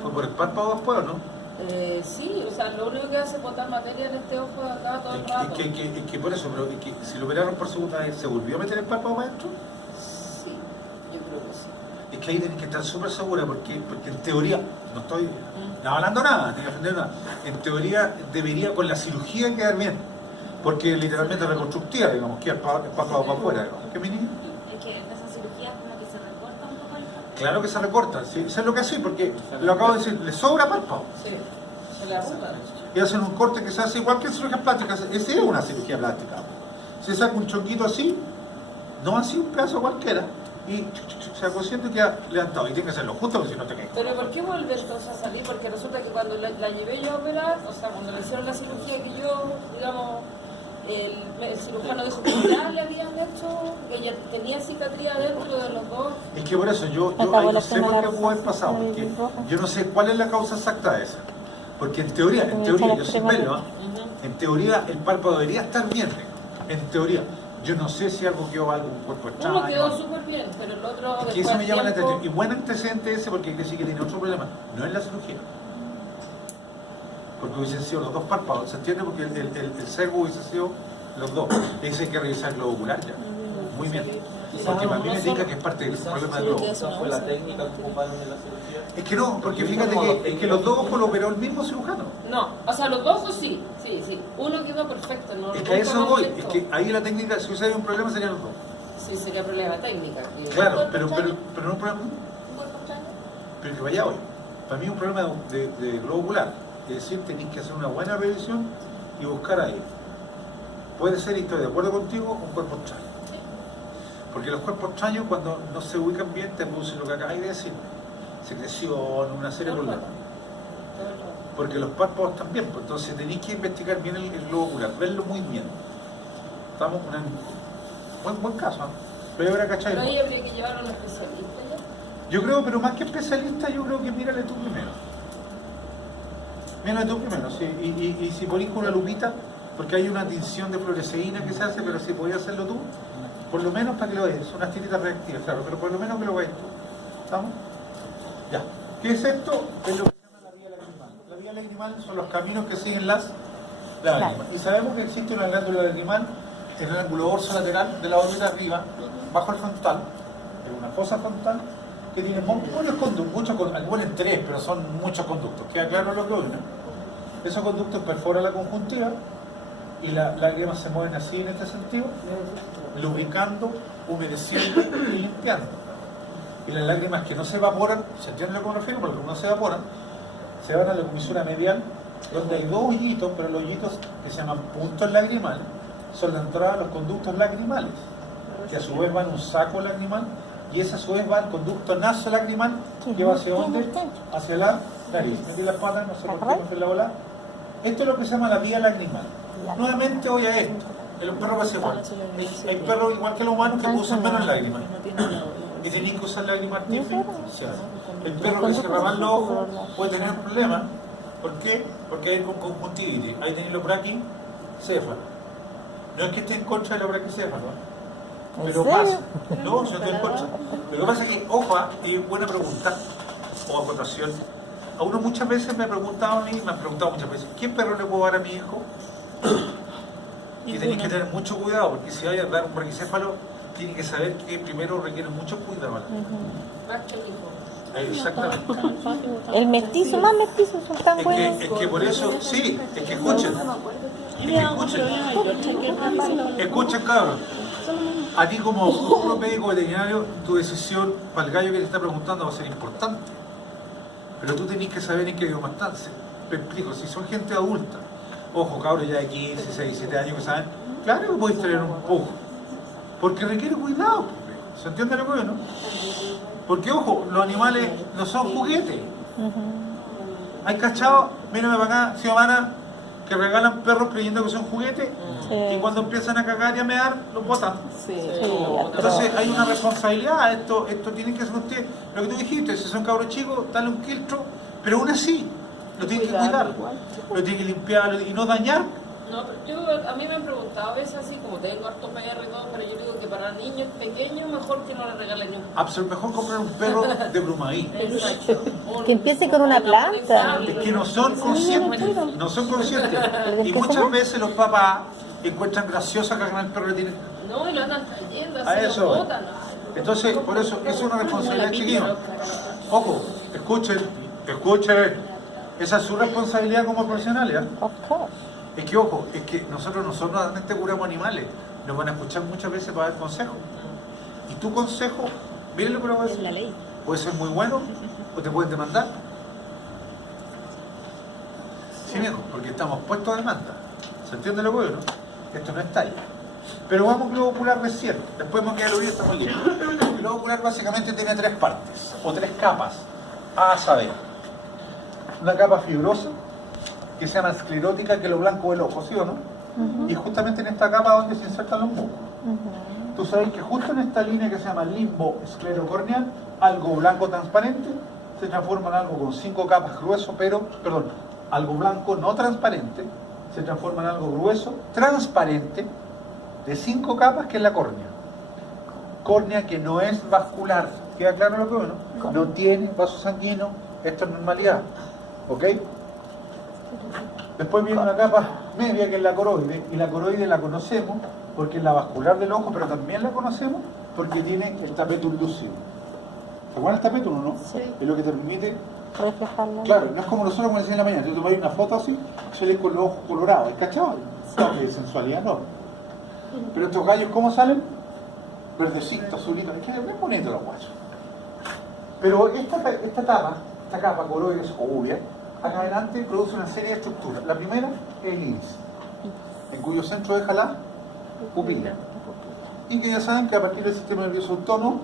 ¿Fue por el párpado después o no? Sí, o sea, lo único que hace es botar materia en este ojo de acá todo el rato. Es que por eso, pero es que si lo operaron por segunda vez, ¿se volvió a meter el párpado para adentro? Sí, yo creo que sí. Es que ahí tenés que estar súper segura porque en teoría, no estoy hablando nada, ni defendiendo nada. En teoría debería con la cirugía quedar bien, porque literalmente reconstructiva, digamos, que el párpado para afuera, digamos. ¿Qué, mi niña? Es que esa cirugía como que se recorta un poco el párpado. Claro que se recorta, ¿sí? Eso es lo que hace, porque lo acabo de decir, le sobra párpado. Sí, se la arruga. Y hacen un corte que se hace igual que en cirugías plásticas. Esa es una cirugía plástica. Se saca un chonquito así, no así un pedazo cualquiera, y se consciente que queda levantado. Y tiene que hacerlo justo porque si no te caes. Pero ¿por qué vuelve entonces a salir? Porque resulta que cuando la llevé yo a operar, o sea, cuando le hicieron la cirugía que yo, digamos, el cirujano dijo que ya le habían hecho, que ella tenía cicatriz adentro de los dos. Es que por eso yo Acabó ahí la no sé pena por qué larga. pudo haber pasado, Ay, porque rojo. yo no sé cuál es la causa exacta de esa. Porque en teoría, yo sin verlo, en teoría el párpado debería estar bien, en teoría. Yo no sé si algo quedó algún cuerpo extraño. Uno quedó súper bien, pero el otro Es que después eso me llama la tiempo- atención. Y buen antecedente ese porque quiere decir que tiene otro problema. No es la cirugía. Porque hubiesen sido los dos párpados. ¿Se entiende? Porque el cervo hubiese sido los dos. Ese hay que revisar el globo ocular ya. Muy bien. Porque para mí me indica que es parte del problema del globo. Esa fue la técnica que ocuparon en la cirugía. Es que no, porque fíjate que los dos ojos lo operó el mismo cirujano. No, o sea, los dos ojos sí, sí, sí. Uno quedó perfecto, ¿no? Es que a eso voy. Es Perfecto. que ahí la técnica, si hubiese un problema, serían los dos. Sí, sería problema técnica. Claro, pero no un problema. ¿Un cuerpo extraño? Pero que vaya hoy. Para mí es un problema de globo ocular. Es decir, tenéis que hacer una buena revisión y buscar ahí. Puede ser, y estoy de acuerdo contigo, un cuerpo extraño. Porque los cuerpos extraños, cuando no se ubican bien, te producen lo que acabáis de decir. Secreción, una serie de problemas. Porque los párpados también, pues entonces tenéis que investigar bien el globo ocular, verlo muy bien. Estamos con un buen caso, ¿eh? Pero ahora, ¿cachai? Pero ahí habría que llevar a un especialista ya. Yo creo, pero más que especialista, yo creo que mírale tú primero. Mírale tú primero, sí. Y si ponís con una lupita, porque hay una tinción de fluoresceína que se hace, pero si podías hacerlo tú, por lo menos para que lo veas. Son unas tiritas reactivas, claro, pero por lo menos que lo veas tú. ¿Estamos? Ya. ¿Qué es esto? Es lo que se llama la vía lagrimal. La vía lagrimal son los caminos que siguen las lágrimas. Y sabemos que existe una glándula lagrimal en el ángulo dorso lateral de la órbita arriba, bajo el frontal, en una fosa frontal, que tiene muchos conductos, algunos en tres, pero son muchos conductos. ¿Queda claro lo que oye? Esos conductos perforan la conjuntiva y las lágrimas se mueven así en este sentido, lubricando, humedeciendo y limpiando. Y las lágrimas que no se evaporan, ¿se entiende lo que me refiero? Porque no se evaporan, se van a la comisura medial, donde hay dos hoyitos, pero los hoyitos que se llaman puntos lagrimales son la entrada a los conductos lagrimales, que a su vez van a un saco lagrimal, y ese a su vez va al conducto nasolacrimal, que va hacia dónde? Hacia la nariz. Aquí las patas, no sé por qué me fue la bola. Esto es lo que se llama la vía lagrimal. Nuevamente voy a esto. En los perros pasa igual. Hay perros igual que los humanos que usan menos lágrimas. Y tienen que usar lágrimas artificiales. El perro que se raman los ojos puede tener un problema. ¿Por qué? Porque hay conjuntivitis. Ahí tienen los braquicéfalos. No es que esté en contra de los braquicéfalos, pero pasa. No, yo estoy en contra. Lo que pasa es que, ojo, y buena pregunta o acotación. A uno muchas veces me han preguntado muchas veces, ¿qué perro le puedo dar a mi hijo? Y tenéis que tener mucho cuidado, porque si vais a dar un braquicéfalo, tiene que saber que primero requiere mucho cuidado. Más que el hijo. Exactamente. El mestizo, más mestizos son tan buenos. Es que por eso, sí, es que escuchen. Escuchen, cabros. A ti como médico veterinario, tu decisión para el gallo que te está preguntando va a ser importante. Pero tú tenés que saber en qué idioma están. Me explico, si son gente adulta, ojo, cabros ya de 15, 16, 17 años que saben, claro que podéis tener un poco. Porque requiere cuidado. ¿Se entiende lo que no? Porque, ojo, los animales no son juguetes. Hay cachados, mírame para acá, ciudadanas, que regalan perros creyendo que son juguetes y cuando empiezan a cagar y a mear, los botan. Entonces hay una responsabilidad, esto tiene que ser usted, lo que tú dijiste, si son cabros chicos, dale un quiltro, pero aún así, lo tiene que cuidar, lo tiene que limpiar y no dañar. No, pero a mí me han preguntado a veces así, como tengo harto PR y todo, pero yo digo que para niños pequeños mejor que no le regalen ni un Mejor comprar un perro de Brumaí. Exacto. Que empiece con una planta. Es que no son conscientes, Y muchas veces los papás encuentran graciosa que hagan el perro que tiene. No, y lo andan trayendo, A así eso lo voy. botan. Entonces, por eso es una responsabilidad chiquilla. Ojo, escuchen, escuche, esa es su responsabilidad como profesional, ¿ya? Of course. Es que, ojo, es que nosotros no solamente curamos animales, nos van a escuchar muchas veces para dar consejos. Y tu consejo, miren lo que voy a Es decir, la ley. puede ser muy bueno o te pueden demandar. Sí, viejo, porque estamos puestos a demanda. ¿Se entiende lo que veo, no? Esto no es talla. Pero vamos al globo ocular recién, después vamos a quedar hoy estamos listos. El globo ocular básicamente tiene tres partes, o tres capas, a saber. Una capa fibrosa, que se llama esclerótica, que es lo blanco del ojo, ¿sí o no? Y justamente en esta capa donde se insertan los músculos. Tú sabes que justo en esta línea que se llama limbo esclerocorneal, algo blanco transparente se transforma en algo con 5 capas grueso, algo blanco no transparente se transforma en algo grueso, transparente, de 5 capas, que es la córnea. Córnea que no es vascular, ¿queda claro lo que veo, no? No tiene vaso sanguíneo, esto es normalidad, ¿ok? Después viene una capa media que es la coroide, y la coroide la conocemos porque es la vascular del ojo, pero también la conocemos porque tiene el tapetum lúcido. ¿Se acuerdan el tapetum, no? Sí. Es lo que te permite, Reflejarlo. claro, no es como nosotros como decía en la mañana, tú tomas una foto así, sales con los ojos colorados, ¿cachado? No, que sensualidad no. Pero estos gallos, ¿cómo salen? Verdecitos, azulitos, es que es bonito los guachos. Pero esta capa coroide es obvia, acá adelante produce una serie de estructuras. La primera es el iris, en cuyo centro deja la pupila. Y que ya saben que a partir del sistema nervioso autónomo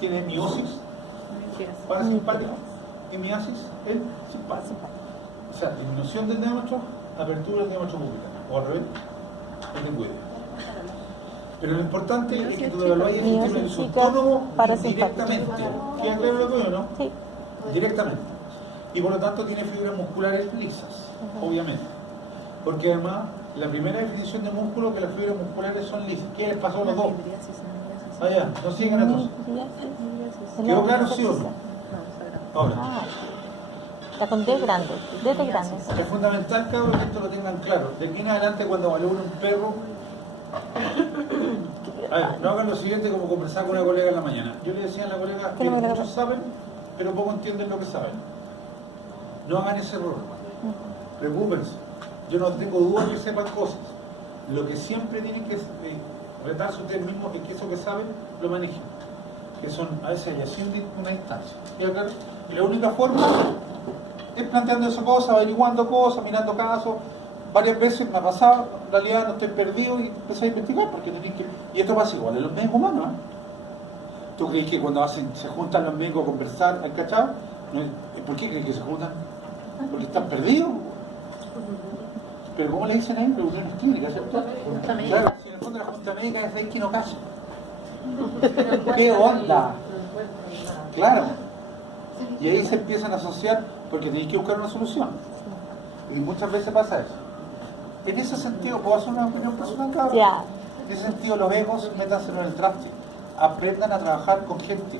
tiene miosis, parasimpático, y miasis, el simpático. O sea, disminución del diámetro, apertura del diámetro pupilar. O al revés, no te cuide. Pero lo importante es que tú evalúes el sistema nervioso autónomo directamente. ¿Queda claro lo que veo, no? Sí. Directamente. Y por lo tanto tiene fibras musculares lisas, obviamente. Porque además, la primera definición de músculo es que las fibras musculares son lisas. ¿Qué les pasó a los dos? Allá, no siguen entonces. ¿Quedó claro, sí o no? Ahora, Está con D grande. D de grande. es fundamental, cabrón, que esto lo tengan claro. De aquí en adelante, cuando valore un perro, a ver, no hagan lo siguiente como conversaba con una colega en la mañana. Yo le decía a la colega que muchos saben, pero poco entienden lo que saben. No hagan ese error, preocúpense. Yo no tengo duda que sepan cosas. Lo que siempre tienen que retarse ustedes mismos es que eso que saben lo manejen. Que son a veces aviación de una instancia. ¿Queda claro? Y la única forma es planteando esas cosas, averiguando cosas, mirando casos. Varias veces me ha pasado, en realidad no estoy perdido y empecé a investigar porque tenéis que. Y esto pasa igual en los médicos humanos, ¿eh? ¿Tú crees que cuando se juntan los médicos a conversar, ¿al cachado? ¿Por qué crees que se juntan? Porque están perdidos. Pero ¿cómo le dicen ahí? Reuniones clínicas, ¿cierto? Claro, si en el fondo la junta médica es ahí que no calla. ¿Qué onda? Claro. Y ahí se empiezan a asociar porque tenéis que buscar una solución. Y muchas veces pasa eso. En ese sentido, ¿puedo hacer una opinión personal, cabrón? Ya. En ese sentido, los egos, métanselo en el traste. Aprendan a trabajar con gente.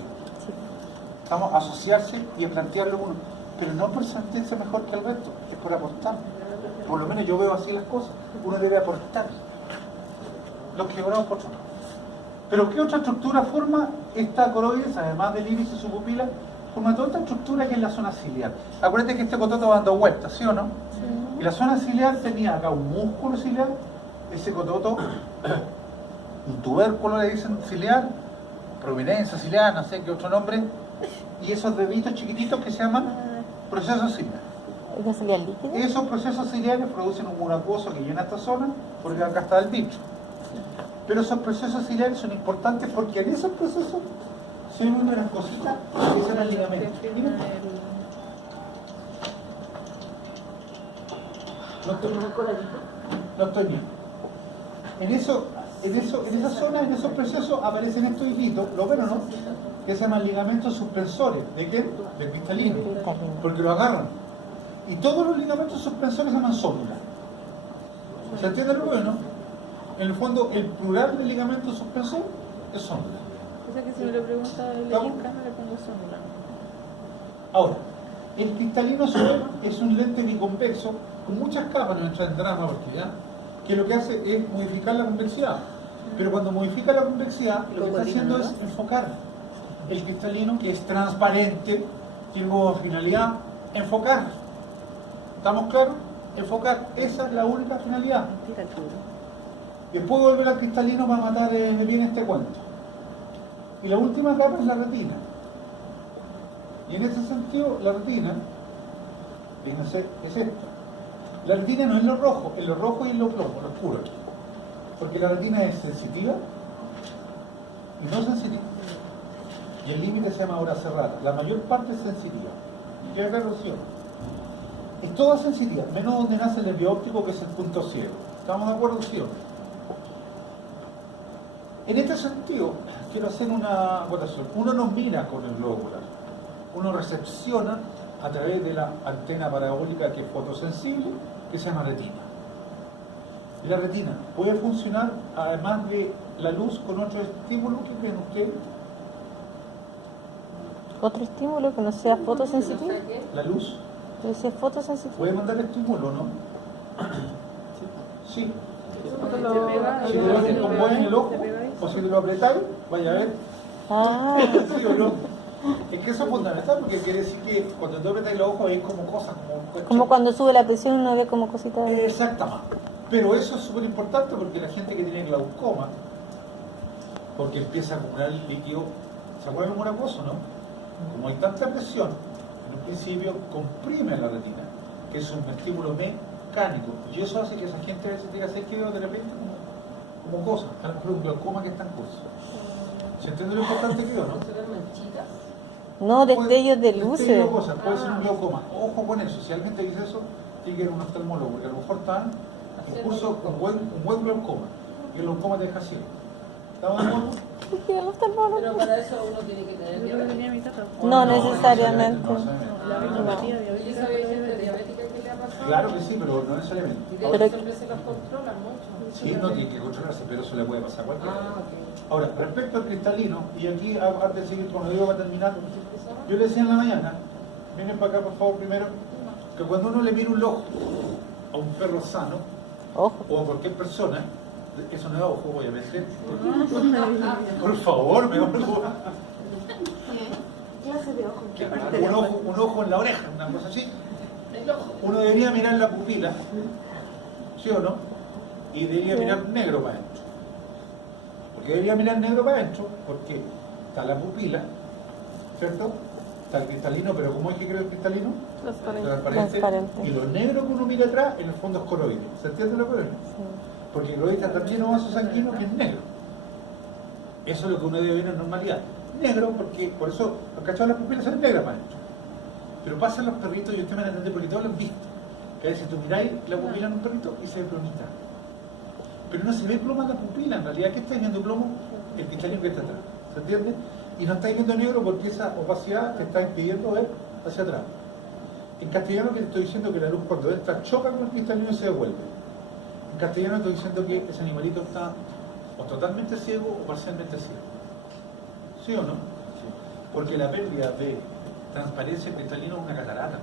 Vamos a asociarse y a plantearlo uno. Pero no por sentirse mejor que el resto, es por aportar. Por lo menos yo veo así las cosas. Uno debe aportar. Los quebrados por otro. Pero ¿qué otra estructura forma esta coroides, además del iris y su pupila? Forma toda esta estructura que es la zona ciliar. Acuérdate que este cototo va dando vueltas, ¿sí o no? Sí. Y la zona ciliar tenía acá un músculo ciliar, ese cototo, un tubérculo le dicen ciliar, prominencia ciliar, no sé qué otro nombre, y esos deditos chiquititos que se llaman procesos ciliares. ¿Es de ciliar líquido? Esos procesos ciliares producen un acuoso que llena esta zona, porque acá está el bicho. Pero esos procesos ciliares son importantes porque en esos procesos se ven unas cositas que se llaman ligamentos. Miren. No estoy bien. En esa zona, en esos procesos aparecen estos hilitos, ¿lo ven o no? Que se llaman ligamentos suspensores. ¿De qué? De cristalino. Porque lo agarran. Y todos los ligamentos suspensores se llaman sómula. ¿Se entiende lo que no? En el fondo, el plural del ligamento suspensor es sómula. O sea que si me lo pregunta el Inca, me le pongo sómula. Ahora, el cristalino es un lente biconvexo con muchas capas, no entra en drama porque ya, que lo que hace es modificar la convexidad. Pero cuando modifica la convexidad, lo que está haciendo es enfocar el cristalino, que es transparente, tiene como finalidad enfocar. ¿Estamos claros? Enfocar, esa es la única finalidad. Tira el puro. Después volver al cristalino para matar bien este cuento. Y la última capa es la retina. Y en ese sentido, la retina, fíjense, es esto. La retina no es lo rojo y es lo plomo, lo oscuro aquí. Porque la retina es sensitiva y no sensitiva. Y el límite se llama hora cerrada. La mayor parte es sensitiva. ¿Qué relación? Es toda sensitiva, menos donde nace el nervio óptico, que es el punto ciego. ¿Estamos de acuerdo, sí o no? En este sentido, quiero hacer una acotación. Uno no mira con el globo ocular. Uno recepciona a través de la antena parabólica que es fotosensible, que se llama retina. Y la retina puede funcionar, además de la luz, con otro estímulo. ¿Qué creen ustedes? Otro estímulo que no sea fotosensitivo. La luz. Pero si es fotosensitivo. ¿Puede mandar estímulo, no? Sí. Te pega, Si te lo descompones en el ojo, o si te lo apretáis, vaya a ver. Ah, ¿Sí o no? Es que eso es fundamental, porque quiere decir que cuando tú apretáis los ojos ves como cosas, como cuando sube la presión uno ve como cositas. Exactamente. Pero eso es súper importante porque la gente que tiene glaucoma, porque empieza a acumular líquido, ¿se acuerdan como un acuoso, no? Como hay tanta presión, en un principio comprime la retina, que es un estímulo mecánico, y eso hace que esa gente a veces diga, ¿sabes qué veo de repente? Como cosas, a lo mejor un glaucoma que está en curso. ¿Se entiende lo importante que veo, no? Se ven manchitas. No, destellos de luces. Destellos de cosas, puede ser un glaucoma. Ojo con eso, si alguien te dice eso, tiene que ir a un oftalmólogo, porque a lo mejor está en curso un buen glaucoma, y el glaucoma te deja ciego. ¿Estamos de acuerdo? Pero para eso uno tiene que tener Yo lo tenía diabetes. mi tata. No necesariamente. La retinopatía ¿Y diabética. esa gente diabética que le ha pasado? Claro que sí, pero no necesariamente. Y de Pero- hecho siempre se los controlan mucho. Sí, no tiene que controlarse, pero eso le puede pasar a cualquiera. Ah, ok. Ahora, respecto al cristalino, y aquí, antes de seguir con lo digo para terminar, yo le decía en la mañana, miren para acá por favor primero, que cuando uno le mira un ojo a un perro sano, Ojo. o a cualquier persona, eso no es ojo, obviamente. Por favor, me ojo. Un ojo en la oreja, una cosa así. Uno debería mirar la pupila, ¿sí o no? Y debería mirar negro para adentro. Porque debería mirar negro para adentro, porque está la pupila, ¿cierto? Está el cristalino, pero ¿cómo es que crea el cristalino? Transparente. Y lo negro que uno mira atrás, en el fondo es coroide. ¿Se entiende lo que es? Porque el coroide está también en un vaso sanguíneo que es negro. Eso es lo que uno debe ver en normalidad. Negro, porque por eso los cachorros de las pupilas son negras para adentro. Pero pasan los perritos, y ustedes me entienden porque todos lo han visto. Que a veces tú miráis la pupila en un perrito y se ve plomita. Pero no se ve ploma en la pupila, en realidad, ¿qué estáis viendo plomo? El cristalino que está atrás. ¿Se entiende? Y no estáis viendo negro porque esa opacidad te está impidiendo ver hacia atrás. En castellano que te estoy diciendo que la luz cuando entra choca con el cristalino y se devuelve. En castellano estoy diciendo que ese animalito está o totalmente ciego o parcialmente ciego. ¿Sí o no? Sí. Porque la pérdida de transparencia cristalina es una catarata.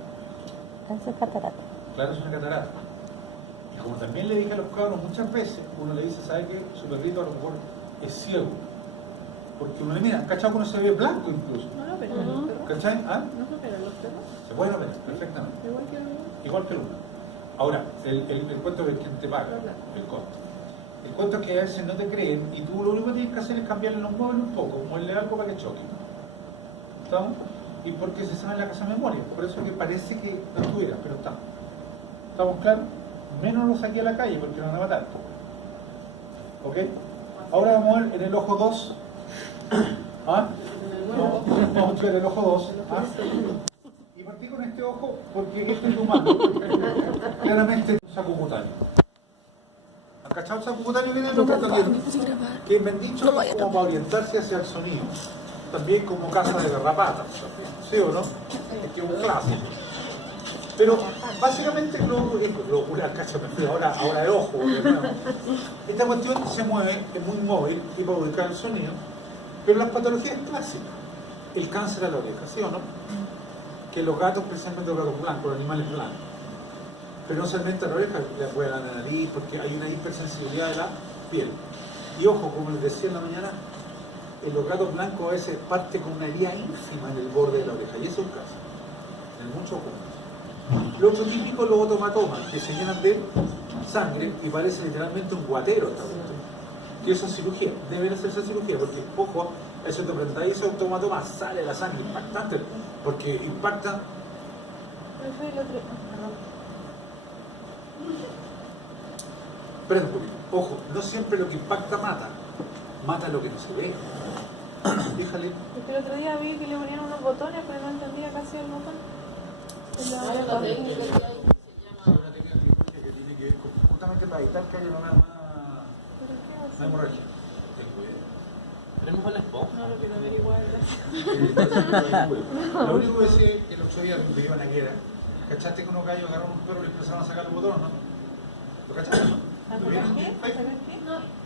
Eso es catarata. Claro, es una catarata. Y como también le dije a los cabros muchas veces, uno le dice, ¿sabe qué? Su perrito a lo mejor es ciego. Porque uno le mira, ¿cachai? Uno se ve blanco incluso. No lo operan los perros. ¿Cachai? ¿Ah? No se operan los perros. Se pueden operar perfectamente. Igual que Igual que el uno. Ahora, el cuento es quien te paga, el costo. El cuento es que a veces no te creen y tú lo único que tienes que hacer es cambiarle los móviles un poco, moverle algo para que choque. ¿Estamos? Y porque se sabe en la casa de memoria, por eso que parece que no estuviera, pero estamos. ¿Estamos claros? Menos lo saqué a la calle porque lo van a matar. ¿Ok? Ahora vamos a ver en el ojo 2. ¿Ah? Vamos a buscar el ojo 2. ¿Ah? Y partí con este ojo porque este es humano. Claramente es un saco cutáneo. ¿Han cachado el saco cutáneo que tiene? Que me han dicho como para orientarse hacia el sonido. También como casa de garrapatas. ¿Sí o no? Es que es un clásico. Pero básicamente lo ocular, cacho, ahora el ojo. Esta cuestión se mueve, es muy móvil y para ubicar el sonido. Pero las patologías clásicas, el cáncer a la oreja, ¿sí o no? Que los gatos, precisamente los gatos blancos, los animales blancos, pero no solamente a la oreja, le puede dar la nariz, porque hay una hipersensibilidad de la piel. Y ojo, como les decía en la mañana, en los gatos blancos a veces parte con una herida ínfima en el borde de la oreja, y eso es un cáncer. en muchos ojos. Lo otro típico, los otomatomas, que se llenan de sangre y parece literalmente un guatero esta cuestión. Y esa es cirugía, deben hacerse cirugía, porque, ojo, eso te preguntáis, ese automatoma sale la sangre impactante, porque impacta. Fue el otro. Espera un poquito, ojo, no siempre lo que impacta mata, mata lo que no se ve. Fíjale. El otro día vi que le ponían unos botones, pero no entendía casi el botón. Hay una técnica que hay que se llama. Una técnica quirúrgica que tiene que ver justamente para evitar que haya una ¿Pero qué hace? hemorragia. Tenemos la esponja. No lo quiero averiguar, gracias. Lo único que sé es que el otro día cuando iban a Guerra, ¿cachaste que unos gallos agarraron un perro y le empezaron a sacar los botones, no? ¿Lo cachaste, no? ¿A ¿Lo vieron qué? en Facebook? ¿Sabes qué? No.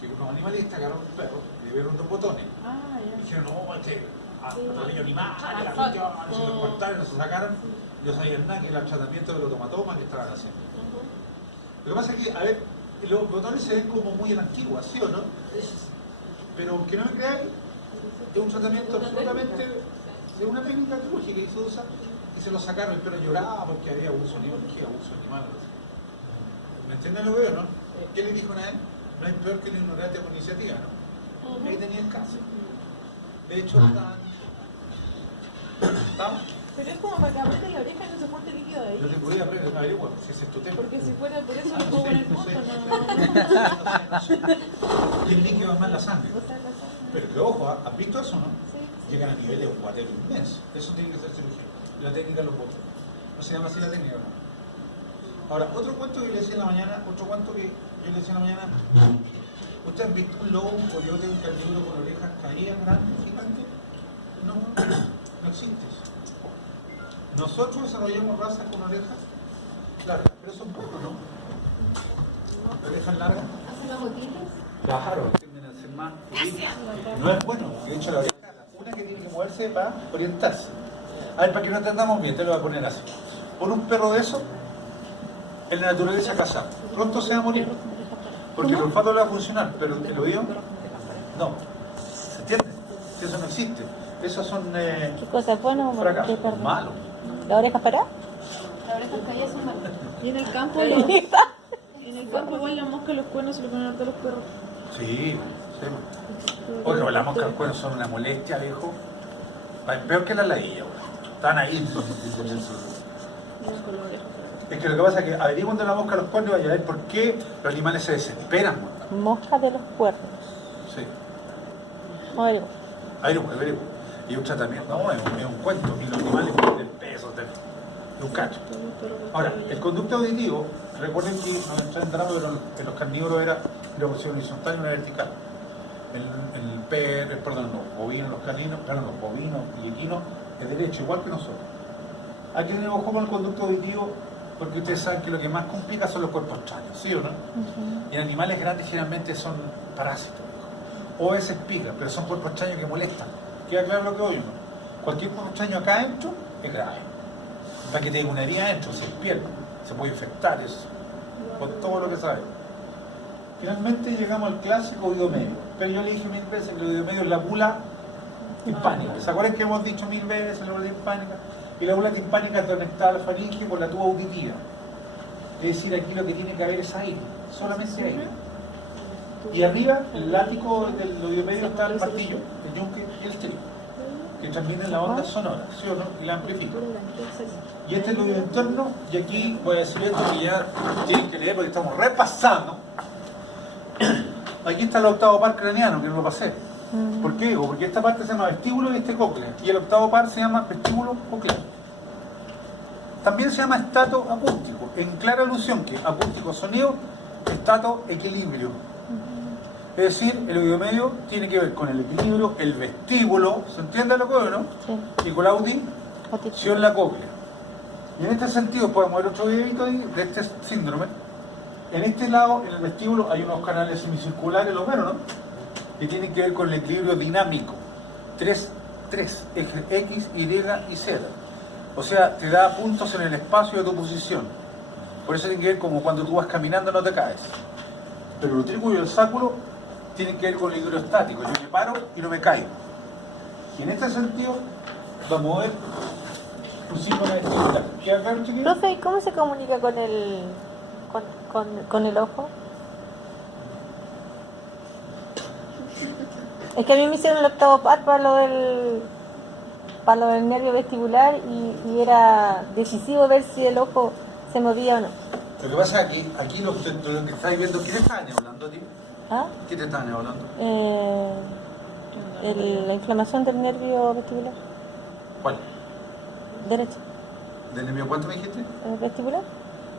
Que unos animalistas agarraron un perro y le dieron dos botones. Ah, Y ya. dijeron, no, atropello animal, la cuestión, y se los cortaron, se sacaron. No sabían nada que era el tratamiento del automatoma que estaban haciendo. Lo que pasa es que, a ver, los botones se ven como muy a la antigua, ¿sí o no? Pero aunque no me creáis, es un tratamiento absolutamente, es una técnica quirúrgica que se usa, y se lo sacaron, el perro lloraba porque había abuso animal, ¿qué abuso animal? ¿Me entienden lo que veo, no? ¿Qué le dijo a él? No hay peor que la ignorancia con iniciativa, ¿no? Ahí tenía el cáncer. De hecho, estamos. Pero es como para que apriete la oreja y no se porte líquido de Yo ahí. te podría averiguar si ese es tu tema. Porque si fuera por eso le No pongo sé, en el no punto, sé. no. No sé. El líquido va más en la sangre. O sea, la sangre. Pero que ojo, ¿has visto eso, no? Sí. Llegan a nivel de un guatero inmenso. Eso tiene que ser cirugía. La técnica de los botones. No se llama así la técnica, ¿no? Ahora, otro cuento que yo le decía en la mañana, ¿ustedes han visto un lobo, un coyote, un carnívoro con orejas caídas, grandes, gigantes? No, no existe eso. Nosotros desarrollamos razas con orejas largas, pero son pocos, ¿no? Orejas largas. ¿Hacen los botines? Claro, tienden a ser más. No es bueno, de hecho la oreja, una que tiene que moverse para orientarse. A ver, para que no entendamos bien, te lo voy a poner así. Pon un perro de eso en la naturaleza cazada. Pronto se va a morir. Porque el olfato le va a funcionar, pero el oído no. ¿Se entiende? Eso no existe. Esos son ¿Qué cosa es bueno o malo? ¿Qué fracasos perdón? malos. ¿La oreja para? Las orejas caídas son malas. Y en el campo, igual la mosca los cuernos se le ponen a todos los perros. Sí, sí. Oye, las moscas del cuerno son una molestia, viejo. Peor que la ladilla, güey. Están ahí. Es que lo que pasa es que averiguan de la mosca los cuernos y vaya a ver por qué los animales se desesperan, güey. Mosca de los cuernos. Sí. Oigo. Averiguan. Y un tratamiento, no, es un cuento. Y los animales pierden peso de un cacho. Ahora, el conducto auditivo, recuerden que nos está entrando de los carnívoros era una posición horizontal y una vertical. Los bovinos, los caninos, los bovinos y equinos es derecho, igual que nosotros. Aquí tenemos ojo con el conducto auditivo, porque ustedes saben que lo que más complica son los cuerpos extraños, ¿sí o no? Y en animales grandes generalmente son parásitos, o es espiga, pero son cuerpos extraños que molestan. ¿Queda claro lo que oímos? Cualquier cuerpo extraño acá adentro es grave. Para que tenga una herida adentro, se pierde, se puede infectar eso, con todo lo que sabe. Finalmente llegamos al clásico oído medio, pero yo le dije 1000 veces que el oído medio es la bula timpánica. ¿Se acuerdan que hemos dicho 1000 veces la bula timpánica? Y la bula timpánica está conectada a la faringe por la tuba auditiva. Es decir, aquí lo que tiene que haber es aire, solamente aire. Y arriba, el látigo del oído medio está el martillo, el yunque y el estéreo, que transmiten la onda sonora, ¿sí o no? Y la amplifican. Y este es el oído interno, y aquí voy a decir esto que ya tienen que leer porque estamos repasando. Aquí está el octavo par craneano, que no lo pasé. ¿Por qué? Porque esta parte se llama vestíbulo y este cóclea. Y el octavo par se llama vestíbulo coclear. También se llama estato acústico, en clara alusión que acústico sonido, estato equilibrio. Es decir, el oído medio tiene que ver con el equilibrio, el vestíbulo, ¿se entiende lo que veo, no? Sí. Y con la audición, la cóclea. Y en este sentido podemos ver otro videito de este síndrome. En este lado, en el vestíbulo, hay unos canales semicirculares, los veo, ¿no? Que tienen que ver con el equilibrio dinámico. Tres ejes X, Y y Z. O sea, te da puntos en el espacio de tu posición. Por eso tiene que ver como cuando tú vas caminando no te caes. Pero el utrículo y el sáculo tienen que ver con el equilibrio estático. Yo me paro y no me caigo. Y en este sentido, vamos a ver un síndrome vestibular. ¿Queda claro, chiquillos? Profe, ¿y cómo se comunica con el ojo? Es que a mí me hicieron el octavo par para lo del nervio vestibular y era decisivo ver si el ojo se movía o no. Lo que pasa es que aquí lo que estáis viendo, ¿qué te estaban hablando a ti? ¿Ah? ¿Qué te estaban hablando? La inflamación del nervio vestibular. ¿Cuál? Derecho. ¿Del nervio cuánto me dijiste? ¿Vestibular?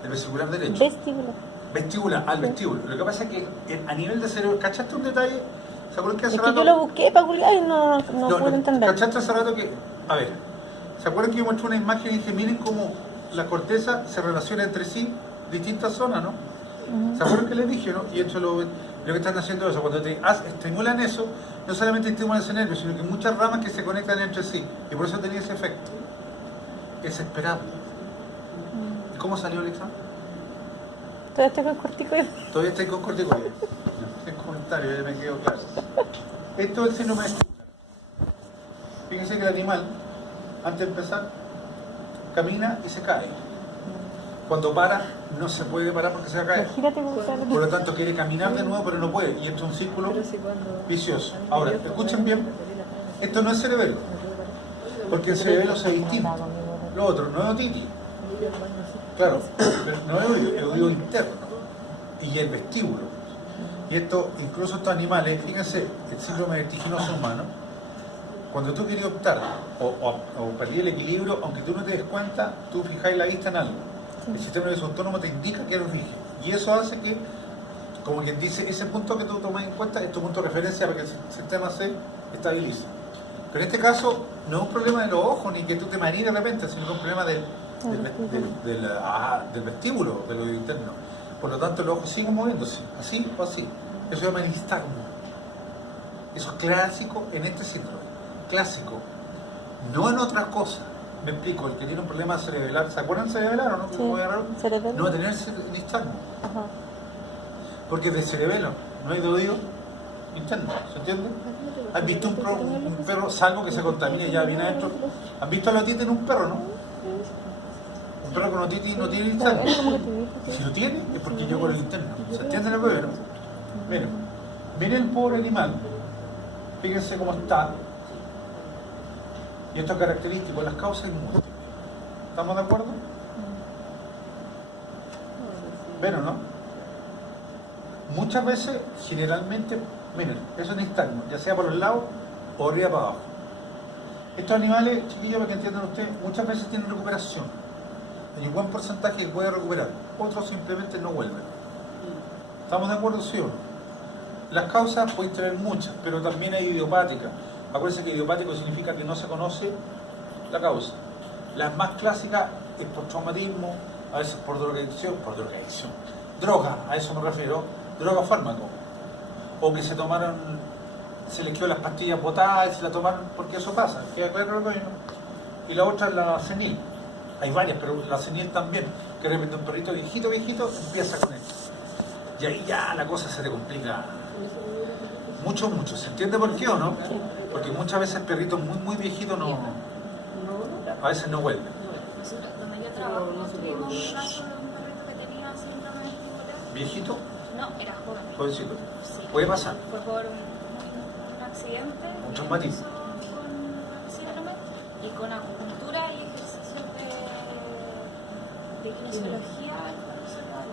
¿Del vestibular derecho? Vestibular. Vestibular, al vestíbulo. Lo que pasa es que a nivel de cerebro, ¿cachaste un detalle? ¿Se acuerdan que hace Es que rato? yo lo busqué para googlear y no pude entender. ¿Cachaste hace rato que.? A ver, ¿se acuerdan que yo mostré una imagen y dije, miren cómo la corteza se relaciona entre sí, distintas zonas, ¿no? ¿Se acuerdan que les dije, no? Y hecho lo que están haciendo eso, cuando te estimulan eso, no solamente estimulan ese nervio, sino que muchas ramas que se conectan entre sí. Y por eso tenía ese efecto. Es esperable. ¿Y cómo salió el examen? Todavía estoy con corticoides. Todavía estoy con corticoides. No, es comentario, ya me quedo claro. Esto es el síndrome de Stuttgart. Fíjense que el animal, antes de empezar, camina y se cae. Cuando para, no se puede parar porque se va a caer. Imagínate cómo sale. Por lo tanto, quiere caminar de nuevo, pero no puede. Y esto es un círculo vicioso. Ahora, escuchen bien, esto no es cerebelo, porque el cerebelo es distinto. Lo otro, no es otitis. Claro, pero no es oído, es oído interno. Y el vestíbulo. Y esto, incluso estos animales, fíjense, el síndrome vertiginoso humano, cuando tú quieres optar o perdí el equilibrio, aunque tú no te des cuenta, tú fijáis la vista en algo. El sistema nervioso autónomo te indica que lo fijes. Y eso hace que, como quien dice, ese punto que tú tomas en cuenta es tu punto de referencia para que el sistema se estabilice. Pero en este caso, no es un problema de los ojos ni que tú te marees de repente, sino que es un problema del vestíbulo, del oído interno. Por lo tanto, los ojos siguen moviéndose, así o así. Eso se llama nistagmo. Eso es clásico en este síndrome. Clásico. No en otras cosas. Me explico, el que tiene un problema cerebelar, ¿se acuerdan cerebelar o no? Sí, Cerebelo. No va a tener nistagmo. Ajá. Porque es de cerebelo, no hay de oído interno, ¿se entiende? ¿Han visto un perro salvo que se contamine ya viene adentro? ¿Han visto la otitis en un perro, no? Un perro con otitis no tiene nistagmo. Si lo tiene, es porque yo con el interno. ¿Se entiende lo que veo? Miren el pobre animal. Fíjense cómo está. Y esto es característico, las causas y muerte. ¿Estamos de acuerdo? ¿Ven o no? Muchas veces, generalmente, miren, eso es nistagmo, ya sea por los lados o arriba para abajo. Estos animales, chiquillos, para que entiendan ustedes, muchas veces tienen recuperación. Hay un buen porcentaje que puede recuperar, otros simplemente no vuelven. ¿Estamos de acuerdo, sí o no? Las causas pueden tener muchas, pero también hay idiopáticas. Acuérdense que idiopático significa que no se conoce la causa. Las más clásicas es por traumatismo, a veces por drogadicción, droga, a eso me refiero, droga fármaco. O que se les quedó las pastillas botadas y se la tomaron, porque eso pasa, queda claro lo que no. Y la otra es la senil. Hay varias, pero la senil también, que de repente un perrito viejito, empieza con esto. Y ahí ya la cosa se te complica mucho. ¿Se entiende por qué o no? Porque muchas veces perritos muy viejitos a veces no vuelven. Nosotros, donde yo trabajo, tuvimos un caso de un perrito que tenía síndrome vestibular. ¿Viejito? No, era joven. Jovencito. Sí. Puede pasar. Fue por un accidente. Un traumatismo. Con síndrome y con acupuntura y ejercicios de kinesiología.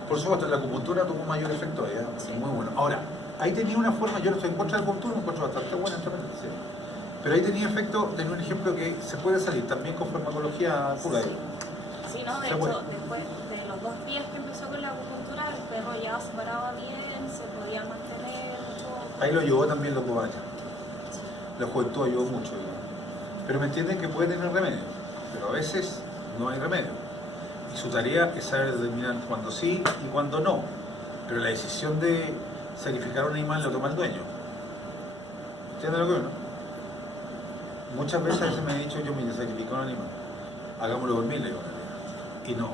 Por supuesto, la acupuntura tuvo mayor efecto ahí, ¿eh? Sí. Muy bueno. Ahora, ahí tenía una forma, yo no estoy en contra de la acupuntura, me encuentro bastante buena, sí. Pero ahí tenía efecto, tenía un ejemplo que se puede salir también con farmacología pura. Sí, no, de hecho, después de los 2 días que empezó con la acupuntura, el perro ya se paraba bien, se podía mantener. Ahí lo ayudó también los cobayas. La juventud ayudó mucho. Pero me entienden que puede tener remedio, pero a veces no hay remedio. Y su tarea es saber determinar cuándo sí y cuándo no. Pero la decisión de sacrificar a un animal lo toma el dueño. ¿Entienden lo que no? Muchas veces me ha dicho, yo me sacrifico a un animal, hagámoslo dormir, le digo, y no.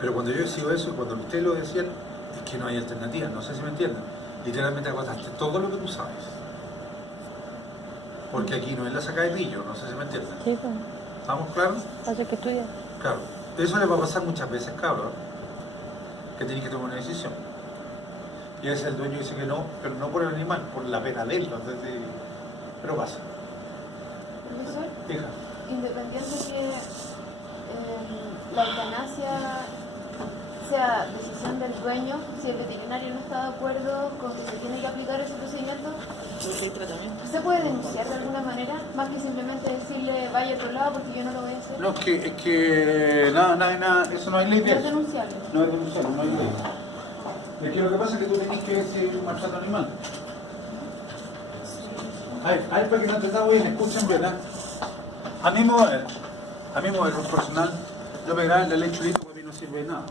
Pero cuando yo decido eso, cuando ustedes lo decían, es que no hay alternativa, no sé si me entienden. Literalmente agotaste todo lo que tú sabes. Porque aquí no es la saca de pillo, no sé si me entienden. Sí, pues. ¿Estamos claros? Hay que estudiar. Claro. Eso le va a pasar muchas veces, cabros, que tienen que tomar una decisión. Y a veces el dueño dice que no, pero no por el animal, por la pena de él. Entonces, pero pasa. Profesor, Hija. independiente que la eutanasia sea decisión del dueño, si el veterinario no está de acuerdo con que se tiene que aplicar ese procedimiento, ¿se puede denunciar de alguna manera? Más que simplemente decirle vaya a otro lado porque yo no lo voy a hacer. No, es que nada, eso no hay ley de No es eso. denunciable. No es denunciable, no hay ley. Es que lo que pasa es que tú tenés que ver si hay un maltrato animal. Ay, para que no te está bien, escuchen bien, ¿eh? A mí me va a ver, un personal, yo me grabo la ley chulito, para mí no sirve de nada.